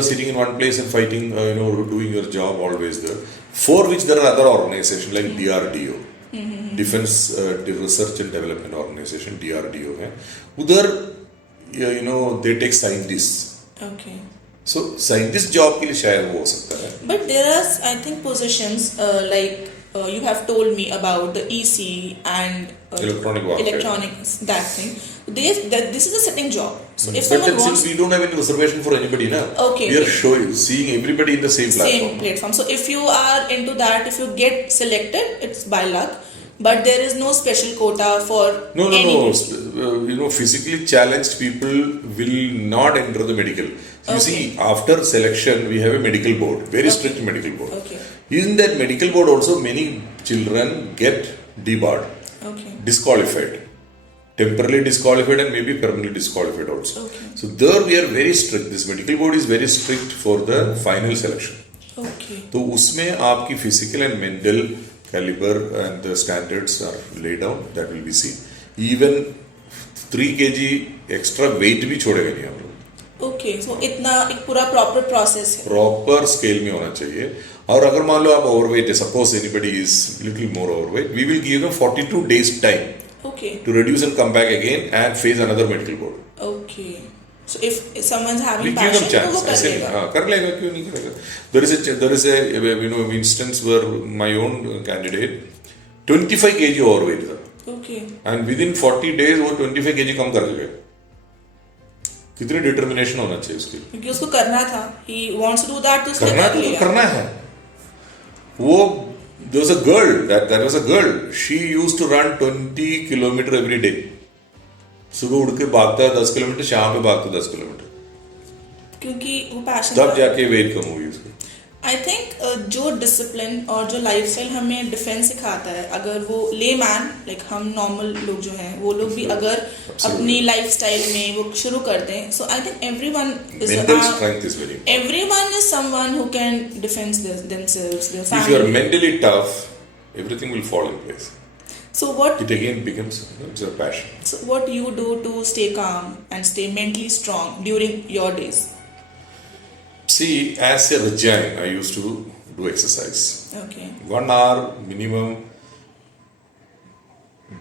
are sitting in one place and fighting, doing your job always there. For which there are other organizations like DRDO, Defense Research and Development Organization, DRDO है. उधर they take scientists. Okay. So scientist job के लिए शायद वो हो सकता है. But there are, I think, positions like you have told me about the EC and Electronic warfare. electronics, that thing. This is a setting job. So if But someone then wants, since we don't have any reservation for anybody now, Okay, we are okay. seeing everybody in the same platform. same platform. So if you are into that, if you get selected, it's by luck. but there is no special quota for No. any. Physically challenged people will not enter the medical. You see, after selection, we have a medical board, very strict medical board. Okay. In that medical board, also many children get debarred, disqualified, temporarily disqualified, and maybe permanently disqualified also. Okay. So there we are very strict. This medical board is very strict for the final selection. Okay. तो उसमें आपकी physical and mental caliber and the standards are laid down. That will be seen. Even 3 kg extra weight भी छोड़ेगा नहीं आप लोग. Okay, so इतना एक पूरा proper process है. Proper scale में होना चाहिए. और अगर मान लो आप overweight है, suppose anybody is little more overweight, we will give them 42 days time. Okay. To reduce and come back again and face another medical board. Okay. So if someone's having We give them passion, तो वो chance. कर लेगा. हाँ, कर लेगा, क्यों नहीं करेगा? There is a instance where my own candidate 25 kg overweight था. Okay. And within 40 days वो 25 kg कम कर देगा. कितनी डिटर्मिनेशन होना चाहिए उसकी? क्योंकि उसको करना था. He wants to do that, तो उसने करना कर तो लिया. करना है. वो there was a girl that was a girl. She used to run 20 kilometer every day. सुबह उठ के भागता है 10 किलोमीटर, शाम पे भागता है 10 किलोमीटर. क्योंकि वो पैशन तब जाके वेट कम हुई उसकी. आई थिंक जो डिसिप्लिन और जो लाइफस्टाइल हमें डिफेंस सिखाता है, अगर वो लेमैन लाइक हम नॉर्मल लोग जो हैं वो लोग भी अगर अपनी लाइफस्टाइल में वो शुरू कर दें, so I think everyone is someone who can defend themselves, there If you are family. mentally tough, everything will fall in place. So what It again becomes it's a passion. so what you do to stay calm and stay mentally strong during your days? See, as a Rajain, I used to do exercise. Okay. 1 hour minimum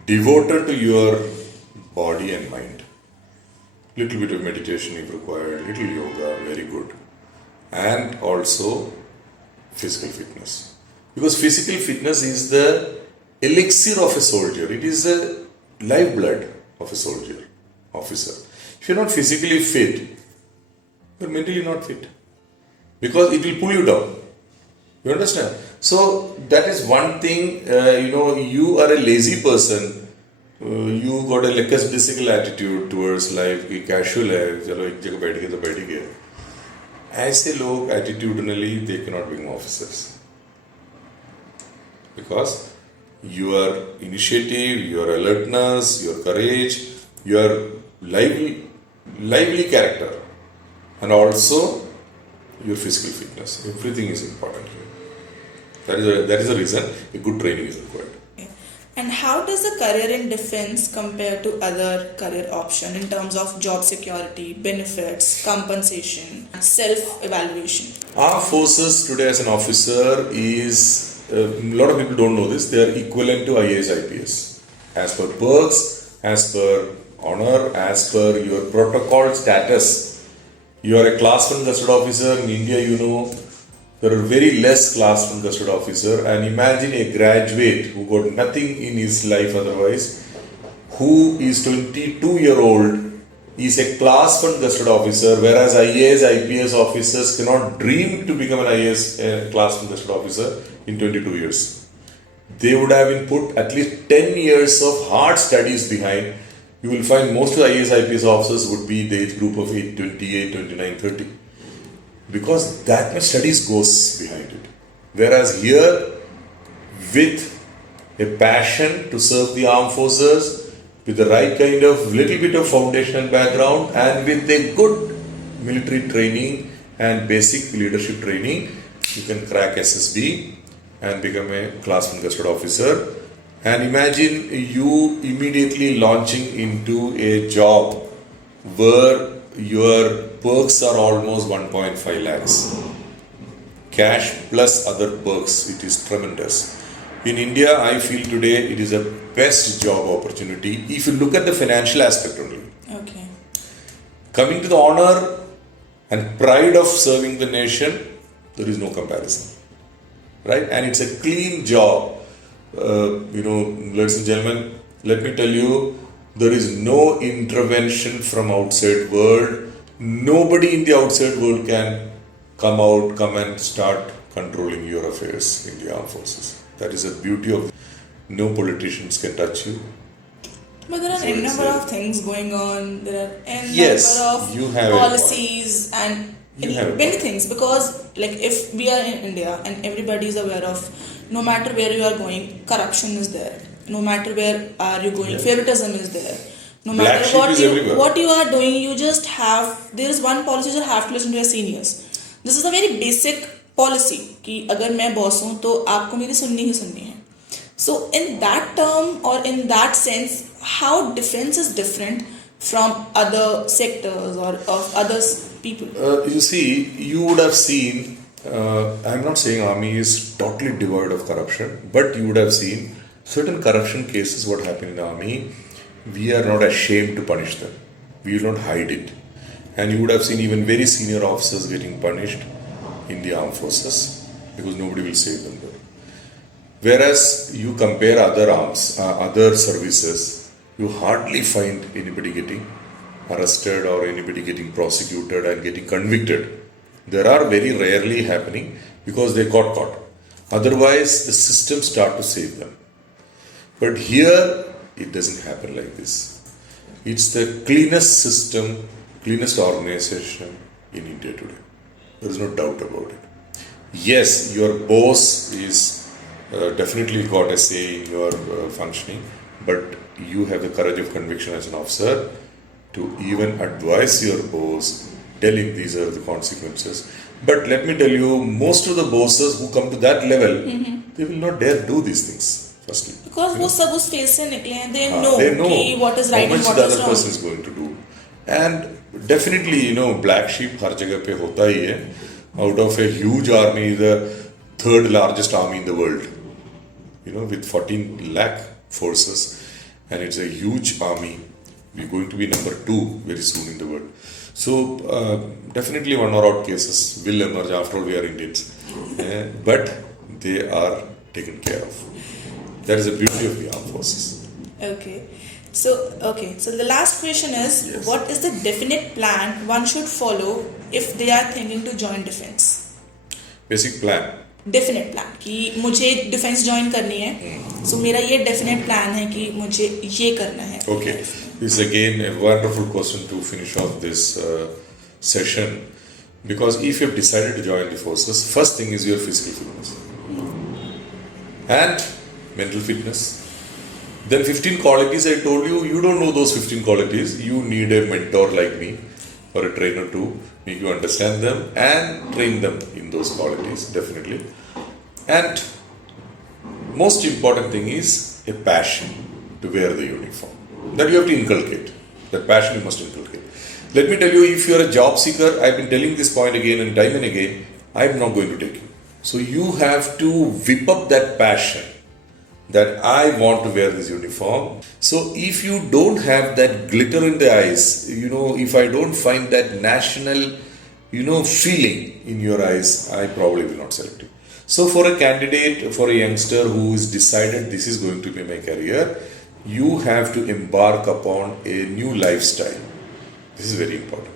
devoted to your body and mind. Little bit of meditation if required, little yoga, very good. And also physical fitness. Because physical fitness is the elixir of a soldier. It is the lifeblood of a soldier, officer. If you're not physically fit, you're mentally not fit. Because it will pull you down. You understand? So that is one thing, you are a lazy person. You got a lackadaisical attitude towards life. कि casual है, चलो एक जगह बैठ गए तो बैठ ही गए. ऐसे लोग attitudinally they cannot become officers. Because your initiative, your alertness, your courage, your lively character, and also your physical fitness. Everything is important here. That is the reason a good training is required. And how does the career in defense compare to other career option in terms of job security, benefits, compensation, self-evaluation? Our forces today as an officer is, a lot of people don't know this, they are equivalent to IAS, IPS. As per perks, as per honor, as per your protocol status. You are a class 1 gazetted officer in India, there are very less class 1 gazetted officer, and imagine a graduate who got nothing in his life otherwise, who is 22-year-old, is a class 1 gazetted officer, whereas IAS, IPS officers cannot dream to become an IAS class 1 gazetted officer in 22 years. They would have been put at least 10 years of hard studies behind. You will find most of the IAS, IPS officers would be the age group of 28, 29, 30. Because that much studies goes behind it. Whereas here, with a passion to serve the armed forces, with the right kind of little bit of foundational background, and with a good military training and basic leadership training, you can crack SSB and become a class 1 gazetted officer. And imagine you immediately launching into a job where your perks are almost 1.5 lakhs. Cash plus other perks, it is tremendous. In India, I feel today it is a best job opportunity if you look at the financial aspect only. Okay. Coming to the honor and pride of serving the nation, there is no comparison. Right? And it's a clean job. Ladies and gentlemen, let me tell you, there is no intervention from outside world. Nobody in the outside world can come and start controlling your affairs in the armed forces. That is the beauty of it. no politicians can touch you. But there are So a it's number a- of things going on. There are a Yes, number you of have a policies and You have a many point. things. Because like if we are in India and everybody is aware of, no matter where you are going, corruption is there. No matter where are you going, Yeah. favoritism is there. No Black matter sheep is everywhere. what you are doing, you just have, there is one policy, you have to listen to your seniors. This is a very basic policy कि अगर मैं boss हूँ तो आपको मेरी सुननी ही सुननी है. So in that term or in that sense, how defense is different from other sectors or of other people? You see, you would have seen, I'm not saying army is totally devoid of corruption, but you would have seen certain corruption cases what happen in the army. We are not ashamed to punish them. We will not hide it. And you would have seen even very senior officers getting punished in the armed forces because nobody will save them there. Whereas you compare other arms, other services, you hardly find anybody getting arrested or anybody getting prosecuted and getting convicted. There are very rarely happening because they got caught. Otherwise, the system start to save them. But here, it doesn't happen like this. It's the cleanest system, cleanest organization in India today. There is no doubt about it. Yes, your boss is definitely got a say in your functioning, but you have the courage of conviction as an officer to even advise your boss, tell him these are the consequences. But let me tell you, most of the bosses who come to that level, they will not dare do these things. Firstly, Because वो सब उस phase से निकले हैं, they they know कि what is right how and much what the is other wrong. person is going to do. And definitely, black sheep हर जगह पे होता ही है. Out of a huge army, the third largest army in the world, with 14 lakh forces, and it's a huge army. We're going to be number 2 very soon in the world. So definitely one or odd cases will emerge. After all, we are Indians, but they are taken care of. That is the beauty of the armed forces. Okay. So the last question is, Yes. what is the definite plan one should follow if they are thinking to join defense? Basic plan. Definite plan कि मुझे defense join करनी है. So मेरा ये definite plan है कि मुझे ये करना है. Okay, this is again a wonderful question to finish off this session, because if you have decided to join the forces, first thing is your physical fitness and mental fitness. Then 15 qualities I told you, you don't know those 15 qualities. You need a mentor like me or a trainer to make you understand them and train them in those qualities, definitely. And most important thing is a passion to wear the uniform. That you have to inculcate. That passion you must inculcate. Let me tell you, if you are a job seeker, I've been telling this point again and again, I'm not going to take you. So you have to whip up that passion that I want to wear this uniform. So if you don't have that glitter in the eyes, if I don't find that national, feeling in your eyes, I probably will not select you. So for a candidate, for a youngster who is decided this is going to be my career, you have to embark upon a new lifestyle. This is very important.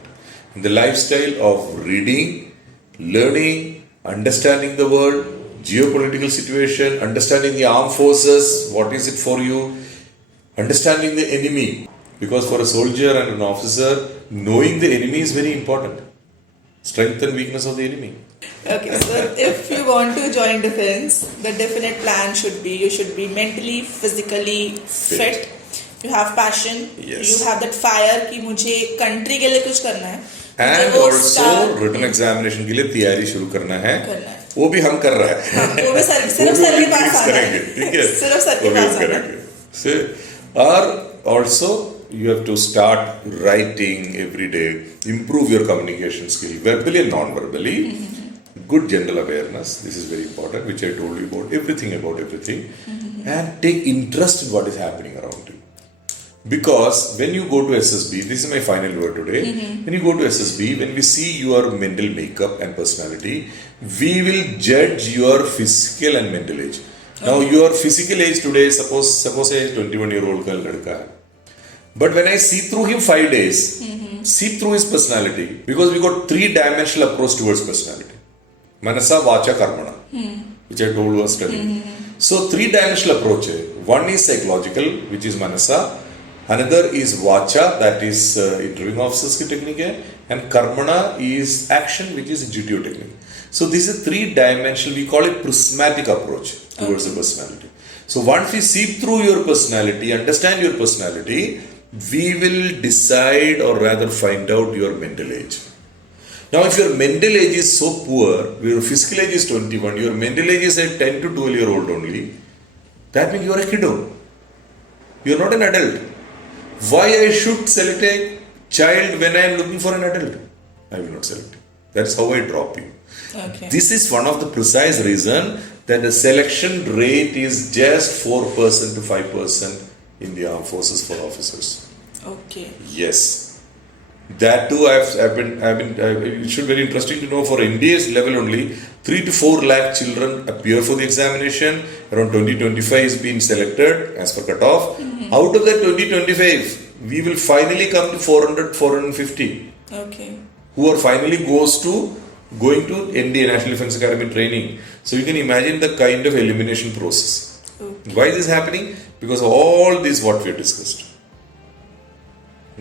And the lifestyle of reading, learning, understanding the world, geopolitical situation, understanding the armed forces, what is it for you, understanding the enemy. Because for a soldier and an officer, knowing the enemy is very important. Strength and weakness of the enemy. Okay, so if you want to join defense, the definite plan should be, you should be mentally, physically fit. You have passion. Yes. You have that fire कि मुझे country के लिए कुछ करना है. And मुझे वो also start written examination के लिए तैयारी शुरू करना है. करना है. वो भी हम कर रहे हैं. हाँ, वो भी सिर्फ वो भी सर के हम पास आना करेंगे, है. ठीक है? सिर्फ सर के वो भी हम पास आना है. करेंगे. So, or also you have to start writing every day, improve your communication skill, verbally and non-verbally. Good general awareness, this is very important, which I told you about everything, and take interest in what is happening around you. Because when you go to SSB, this is my final word today, when you go to SSB, when we see your mental makeup and personality, we will judge your physical and mental age. Now your physical age today, suppose a 21-year-old girl ladka hai. But when I see through him 5 days, see through his personality, because we got 3-dimensional approach towards personality. Manasa, Vacha, Karmana, which I told you was studying. So, three-dimensional approach. One is psychological, which is Manasa. Another is Vacha, that is interviewing officers technique. And Karmana is action, which is intuitive technique. So, this is three-dimensional, we call it prismatic approach towards the personality. So, once we see through your personality, understand your personality, we will decide or rather find out your mental age. Now, if your mental age is so poor, your physical age is 21, your mental age is at 10 to 12-year-old only, that means you are a kiddo. You are not an adult. Why I should select a child when I am looking for an adult? I will not select it. That's how I drop you. Okay. This is one of the precise reason that the selection rate is just 4% to 5% in the armed forces for officers. Okay. Yes. That too, it should be very interesting to know for India's level only, 3 to 4 lakh children appear for the examination. Around 20-25 is being selected as per cutoff. Out of that 20-25, we will finally come to 400-450. Okay. Who are finally going to NDA, National Defence Academy training. So you can imagine the kind of elimination process. Okay. Why is this happening? Because of all this what we have discussed.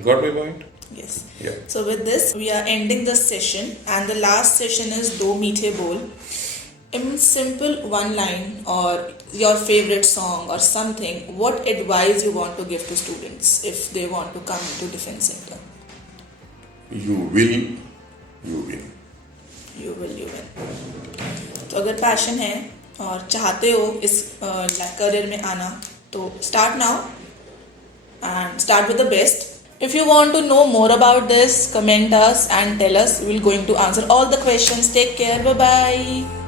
Got my point? Yes. Yeah. So with this, we are ending the session, and the last session is Do Meethe Bol. In simple one line or your favorite song or something, what advice you want to give to students if they want to come into defense sector? You will, you win. You will, you win. तो अगर passion है और चाहते हो इस career में आना, तो start now and start with the best. If you want to know more about this, comment us and tell us. We're going to answer all the questions. Take care. Bye-bye.